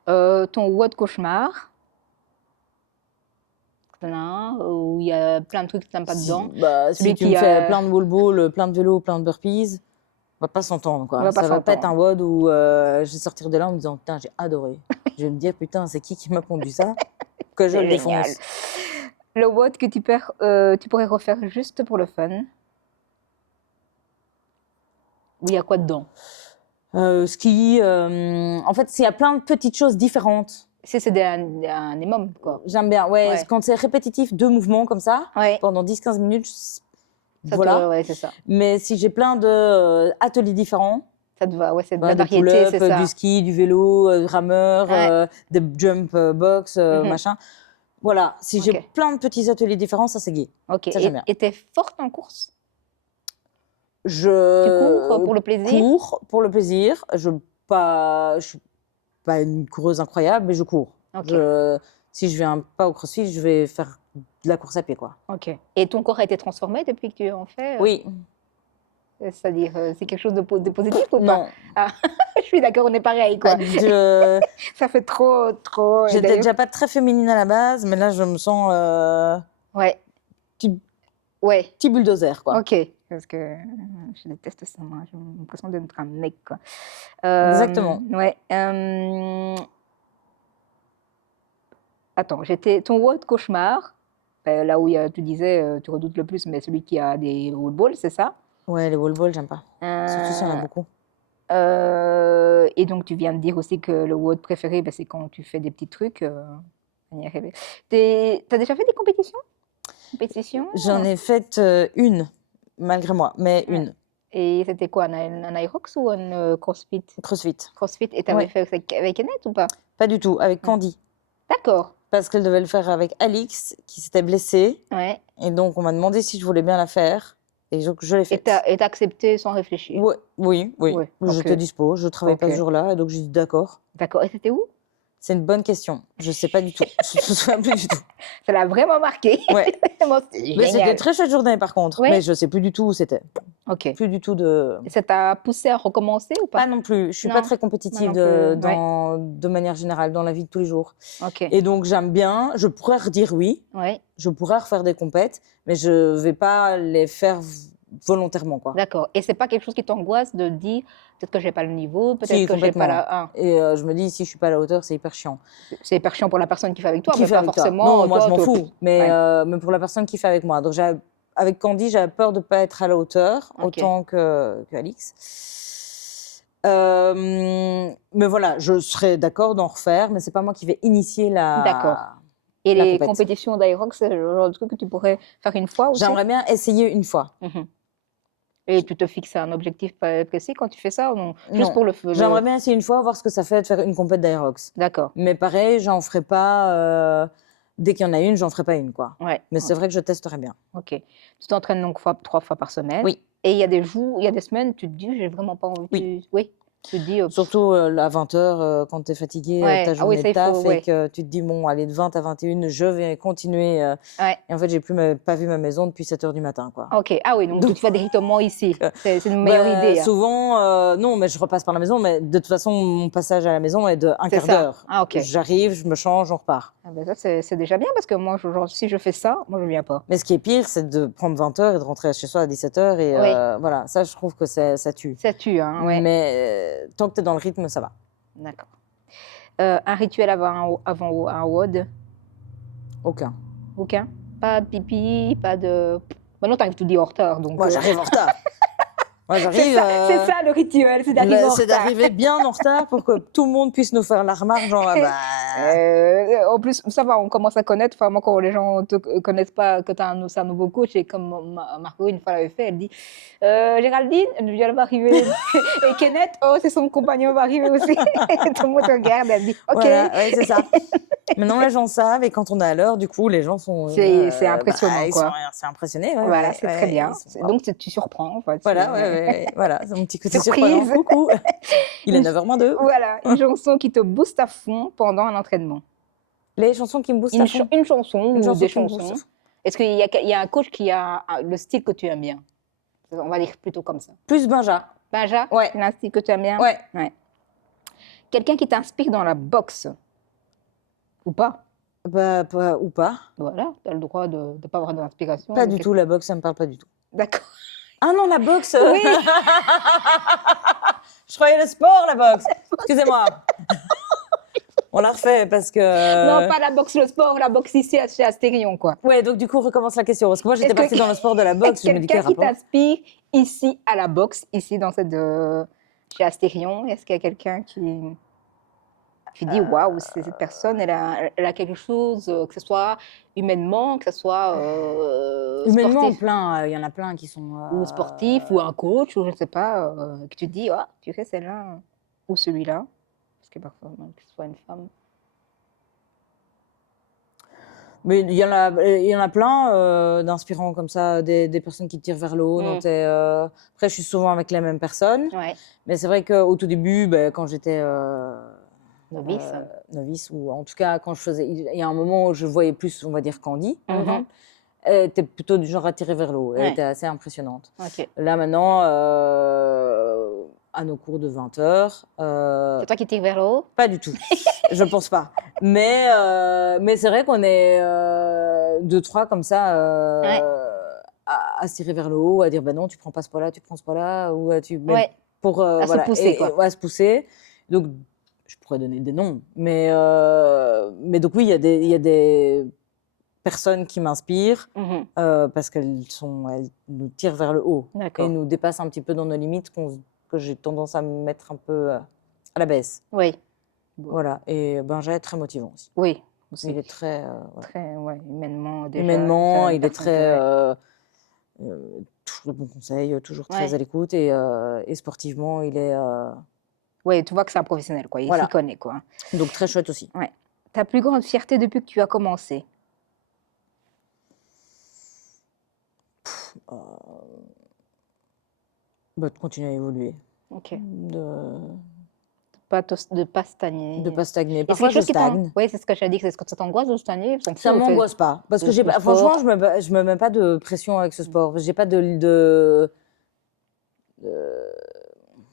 Donc, Ton WOD cauchemar? T'en as un où il y a plein de trucs que tu n'aimes pas dedans? si Celui tu qui me fais a- plein de wall balls, plein de vélos, plein de burpees, on va pas s'entendre, quoi. On va pas Ça va pas être un s'entendre. WOD où je vais sortir de là en me disant putain, j'ai adoré. Je vais me dire putain, c'est qui m'a pondu ça? Que je C'est le génial. défonce. Le WOD que tu pourrais refaire juste pour le fun? Où il y a quoi dedans? Ski, en fait, il y a plein de petites choses différentes. C'est un minimum, quoi. J'aime bien, ouais, Ouais. quand c'est répétitif, 2 mouvements comme ça, Ouais. pendant 10-15 minutes, Ça voilà. ouais, c'est ça. Mais si j'ai plein de ateliers différents, Ça te va, ouais, c'est de voilà, la des variété, pull-ups, c'est ça. du ski, du vélo, rameur, Ouais. des jump box, Mhm. machin. Voilà, si j'ai Ok. plein de petits ateliers différents, ça c'est gay. Ok. Ça, j'aime bien. Et t'es forte en course? Je Tu cours pour le plaisir? cours pour le plaisir. Je suis pas une coureuse incroyable, mais je cours. Ok. Si je viens pas au CrossFit, je vais faire de la course à pied, quoi. Ok. Et ton corps a été transformé depuis que tu en fais? Oui, C'est-à-dire, c'est quelque chose de positif ou pas? non. Je suis d'accord, on est pareil, quoi. Ça fait trop. et J'étais d'ailleurs- déjà pas très féminine à la base, mais là, je me sens Ouais. petit, Ouais. petit bulldozer, quoi. Ok. Parce que je déteste ça, moi. J'ai l'impression d'être un mec, quoi. Exactement. Ouais. Attends, ton WOD cauchemar, là où tu disais, tu redoutes le plus, mais celui qui a des wall balls, c'est ça? Ouais, les wall balls, j'aime pas. Surtout s'il y en a beaucoup. Et donc, tu viens de dire aussi que le WOD préféré, c'est quand tu fais des petits trucs. On y est arrivé. T'as déjà fait des compétitions? J'en ai fait une, malgré moi, mais une. Et c'était quoi, un Aerox ou un CrossFit? CrossFit. CrossFit, et t'avais Ouais. fait avec Annette ou pas? Pas du tout, avec Candy. D'accord. Parce qu'elle devait le faire avec Alix, qui s'était blessée. Ouais. Et donc, on m'a demandé si je voulais bien la faire. Et donc, je l'ai Et faite. t'as accepté sans réfléchir? Ouais, oui. Ouais, J'étais ok. dispo, je travaillais pas Ok. ce jour-là, et donc j'ai dit d'accord. D'accord. Et c'était où? C'est une bonne question. Je sais pas du tout. Je me souviens plus du tout. Ça l'a vraiment marqué. Ouais. Bon, c'était Mais c'était une génial. très chouette journée par contre. Ouais. Mais je sais plus du tout où c'était. Ok. Plus du tout de. Et ça t'a poussé à recommencer ou Pas pas? non plus. Je suis Non, pas très compétitive moi non plus, de manière générale dans la vie de tous les jours. Ok. Et donc j'aime bien. Je pourrais redire oui. Ouais, Je pourrais refaire des compètes, mais je vais pas les faire volontairement quoi. d'accord. Et c'est pas quelque chose qui t'angoisse de dire peut-être que j'ai pas le niveau, peut-être Si, que j'ai pas complètement. la. Ah, Et je me dis si je suis pas à la hauteur, c'est hyper chiant. c'est hyper chiant pour la personne qui fait avec toi, Qui mais fait pas avec toi? forcément. Non, moi je toi, m'en toi, fous. Mais, Ouais. mais pour la personne qui fait avec moi. Donc avec Candy, j'avais peur de pas être à la hauteur Ok. autant que Alix. Mais voilà, je serais d'accord d'en refaire, mais c'est pas moi qui vais initier D'accord. la. Et La les compète. compétitions d'Aerox, c'est le genre de truc que tu pourrais faire une fois aussi? J'aimerais bien essayer une fois. Mhm. Et tu te fixes un objectif précis quand tu fais ça ou non? Juste Non. pour le. J'aimerais bien essayer une fois, voir ce que ça fait de faire une compète d'Aerox. D'accord. Mais pareil, j'en ferai pas. Dès qu'il y en a une, j'en ferai pas une, quoi. Ouais. Mais c'est vrai que je testerais bien. Ok. Tu t'entraînes donc 3 fois par semaine. Oui. Et il y a des jours, il y a des semaines, tu te dis, j'ai vraiment pas envie. Oui. Oui. Tu te dis. Surtout à 20h, quand tu es fatigué Ouais. ta Ah oui, journée ça, de il taf faut, et ouais. que tu te dis, bon, allez, de 20 à 21, je vais continuer. Ouais. Et en fait, j'ai pas vu ma maison depuis 7h du matin, quoi. Ok. Ah oui, donc tu Donc, te fais directement ici. euh, C'est une meilleure idée. Hein. souvent, non, mais je repasse par la maison, mais de toute façon, mon passage à la maison est de un C'est quart ça. d'heure. Ah ok. J'arrive, je me change, on repart. Ah ben ça, c'est déjà bien parce que moi, genre, si je fais ça, moi, je viens pas. Mais ce qui est pire, c'est de prendre 20h et de rentrer chez soi à 17h. Et Oui. voilà, ça, je trouve que ça tue. Ça tue, hein, ouais. Mais tant que tu es dans le rythme, ça va. D'accord. Un rituel avant un WOD? Aucun. Aucun? Pas de pipi, pas de. Maintenant, t'arrives tout dit en retard, donc. Moi, j'arrive en retard. Moi, C'est j'arrive. c'est ça le rituel, c'est d'arriver en C'est retard. d'arriver bien en retard pour que tout le monde puisse nous faire la remarque. Genre, ah bah. En plus, ça va, on commence à connaître. Enfin, moi, quand les gens ne te connaissent pas, que tu as un nouveau coach, et comme Marco, une fois, l'avait fait, elle dit Géraldine, elle va arriver. Et Kenneth, oh, c'est son compagnon, va arriver aussi. Tout le monde te regarde, elle dit Ok. Voilà, ouais, c'est ça. Maintenant, les gens savent, et quand on est à l'heure, du coup, les gens sont. C'est impressionnant, quoi. C'est impressionné. Ouais, Voilà, ouais, c'est ouais, très bien. ils sont- Donc, tu surprends. En fait. Voilà, voilà, c'est mon petit côté Surprise. surprenant. Coucou. Il est Une- 9h-2. Voilà, une chanson qui te booste à fond pendant un entraînement. Les chansons qui me boostent à fond. Une chanson Une ou chanson des qui me booste à chansons. fond. Est-ce qu'il y a un coach qui a le style que tu aimes bien? On va dire plutôt comme ça. Plus Benja. Benja, Ouais. il a un style que tu aimes bien? Ouais. Quelqu'un qui t'inspire dans la boxe? Ou pas? Ou pas. Voilà, tu as le droit de ne pas avoir d'inspiration. Pas du tout, la boxe, ça me parle pas du tout. D'accord. Ah non, la boxe Oui. Je croyais le sport, la boxe. Excusez-moi. On la refait parce que. Non, pas la boxe, le sport, la boxe ici chez Astérion, quoi. Ouais, donc du coup, on recommence la question. Parce que moi, j'étais Est-ce que- partie dans le sport de la boxe. Je me dis, quel Quelqu'un qui rapport? t'inspire ici à la boxe, ici dans cette chez Astérion, est-ce qu'il y a quelqu'un qui tu dis waouh, cette personne, elle a quelque chose, que ce soit humainement, que ce soit Humainement, sportif, plein. Il y en a plein qui sont. ou sportif, ou un coach, ou je ne sais pas, que tu dis, ah, tu sais, celle-là, ou celui-là, parce que parfois, même que ce soit une femme. Mais il y en a plein d'inspirants comme ça, des personnes qui te tirent vers le haut. Mm. Après, je suis souvent avec les mêmes personnes. Ouais, Mais c'est vrai qu'au tout début, quand j'étais novice. novice, ou en tout cas, quand je faisais. Il y a un moment où je voyais plus, on va dire, Candy, par Mhm. exemple. Elle était plutôt du genre à tirer vers le haut. Elle Ouais. était assez impressionnante. Ok. Là, maintenant, à nos cours de 20h. C'est toi qui tires vers le haut? Pas du tout. Je pense pas. Mais c'est vrai qu'on est 2-3 comme ça Ouais. à se tirer vers le haut, à dire bah non, tu prends pas ce poids-là, tu prends ce poids-là, ou mais Ouais. pour À se pousser, quoi. ouais, à se pousser. Donc je pourrais donner des noms, mais donc oui, il y a des personnes qui m'inspirent Mhm. parce elles nous tirent vers le haut et D'accord. nous dépassent un petit peu dans nos limites que j'ai tendance à me mettre un peu à la baisse. Oui. Voilà, et Benja est très motivant aussi. Oui. Aussi. Il est très. Voilà. Très, ouais, humainement, déjà. Humainement, une il est personne très. ouais. Toujours de bons conseils, toujours très Ouais. à l'écoute, et sportivement, il est. Ouais, tu vois que c'est un professionnel, quoi. Il Voilà. s'y connaît, quoi. Donc très chouette aussi. Ouais. Ta plus grande fierté depuis que tu as commencé? De continuer à évoluer. Ok. De de pas stagner. de pas stagner. Et c'est Parfois, quelque je chose qui t'an- stagne. Oui, c'est ce que j'ai dit. C'est ce que ça t'angoisse de stagner. Ça m'angoisse pas. Parce que le franchement, sport. je me mets pas de pression avec ce sport. J'ai pas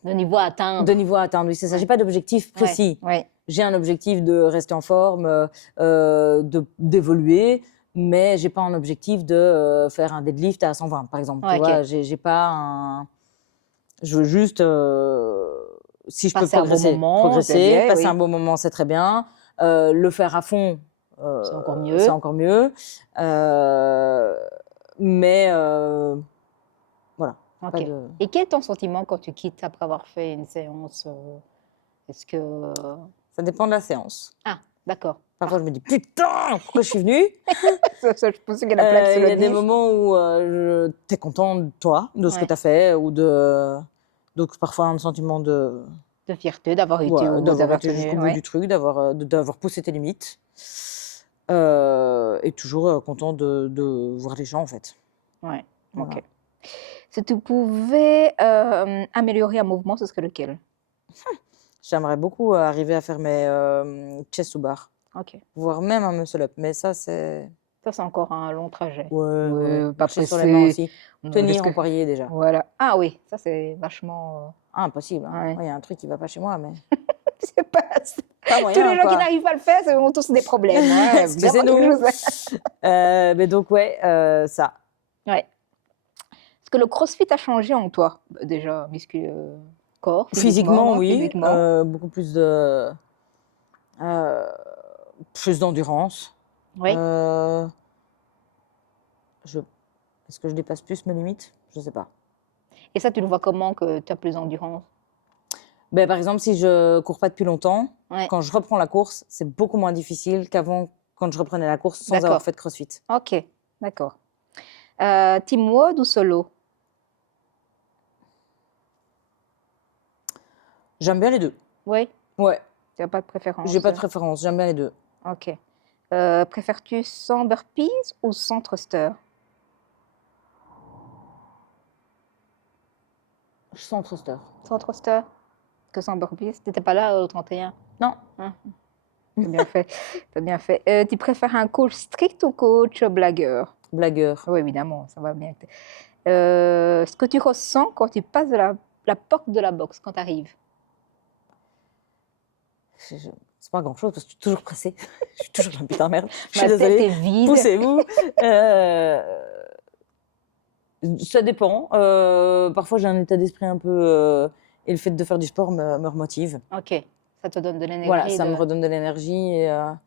Le niveau à atteindre. de niveau à atteindre. Oui, c'est ça. J'ai pas d'objectif précis. Ouais. J'ai un objectif de rester en forme, d'évoluer, mais j'ai pas un objectif de faire un deadlift à 120, par exemple. Ouais, Tu ok. vois, j'ai pas un. Je veux juste, si je peux Passer un bon progresser, moment, c'est bien, passer oui. un bon moment, c'est très bien. Le faire à fond, C'est encore mieux. c'est encore mieux. Mais voilà. Ok. Pas de... Et quel est ton sentiment quand tu quittes après avoir fait une séance Est-ce que... Ça dépend de la séance. Ah, d'accord. Parfois, je me dis putain, pourquoi je suis venue? Ça, je pense qu'il y a la plaque sur Il y le a des disque. moments où tu es content de toi, de ce que Ouais. tu as fait, ou de. Donc, parfois, un sentiment de. De fierté d'avoir été Ouais, où vous d'avoir avez été jusqu'au tenu. bout Ouais. du truc, d'avoir poussé tes limites. Et toujours content de voir les gens, en fait. Ouais. Voilà. Ok. Si tu pouvais améliorer un mouvement, ce serait lequel? J'aimerais beaucoup arriver à faire mes chest to bar, Ok. voire même un muscle up, mais ça, c'est. Ça, c'est encore un long trajet. Ouais, pas marcher sur pressé. les mains aussi. Non, Tenir jusque- en poirier déjà. Voilà. Ah oui, ça, c'est vachement... Ah, impossible. Hein. Ouais. Il y a un truc qui va pas chez moi, mais. C'est pas... Pas Tous moyen, les gens qui quoi. n'arrivent pas à le faire, c'est ont tous des problèmes. Hein. Excusez-nous. Vraiment quelque chose. Mais donc, ouais, ça. Ouais. Est-ce que le crossfit a changé en toi? Déjà, corps, Physiquement, oui. physiquement. Beaucoup plus plus d'endurance. Oui. Est-ce que je dépasse plus mes limites? Je ne sais pas. Et ça, tu le vois comment que tu as plus d'endurance? Ben, par exemple, si je cours pas depuis longtemps, Ouais. quand je reprends la course, c'est beaucoup moins difficile qu'avant quand je reprenais la course sans D'accord. avoir fait de crossfit. Ok, d'accord. Team WOD ou solo? J'aime bien les deux. Oui, Ouais, tu n'as pas de préférence? j'ai pas de préférence, j'aime bien les deux. Ok. Préfères-tu sans burpees ou sans thruster? Je sens thruster. Sans thruster que sans burpees? Tu n'étais pas là au 31? Non, T'as bien fait. T'as bien fait. Tu préfères un coach strict ou coach blagueur? blagueur. Oui, évidemment, ça va bien. Ce que tu ressens quand tu passes de la porte de la boxe, quand tu arrives? C'est pas grand-chose parce que je suis toujours pressée. Je suis toujours là, putain, merde. Je suis Ma tête désolée. est vide. Poussez-vous. Ça dépend. Parfois, j'ai un état d'esprit un peu. Et le fait de faire du sport me remotive. Ok, ça te donne de l'énergie. Voilà, ça me redonne de l'énergie et un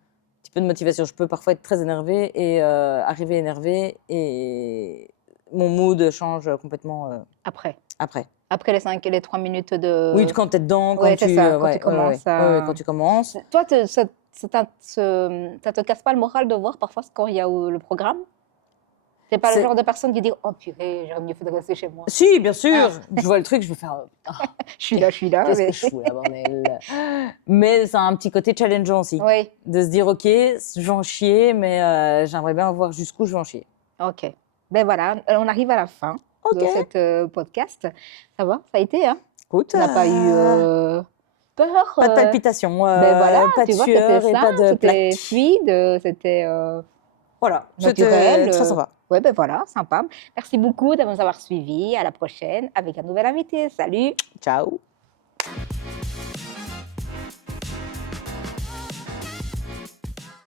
petit peu de motivation. Je peux parfois être très énervée et arriver énervée et mon mood change complètement Après. après. Après les 3 minutes de... Oui, quand tu es dedans, quand Ouais, c'est tu, ça, quand ouais, tu commences ouais, à- ouais, quand tu commences. Toi, ça te casse pas le moral de voir parfois quand il y a le programme? T'es pas le C'est- genre de personne qui dit « Oh purée, j'aurais mieux fait de rester chez moi. Si, bien sûr, je vois le truc, je vais faire Je suis là, je suis là. qu'est-ce mais- que je fous là, bordel. Mais ça a un petit côté challengeant aussi. Oui, De se dire, ok, je vais en chier, mais j'aimerais bien voir jusqu'où je vais en chier. ok. Ben voilà, on arrive à la fin de Ok. cette podcast. Ça va, ça a été, hein? Écoute, On n'a pas eu peur. pas de palpitations, Ben voilà, pas de tu vois, sueur c'était et pas simple, de c'était plaques. fluide, c'était Voilà, naturel. c'était très sympa. Ouais, ben voilà, sympa. Merci beaucoup de nous avoir suivis. À la prochaine avec un nouvel invité. Salut! Ciao.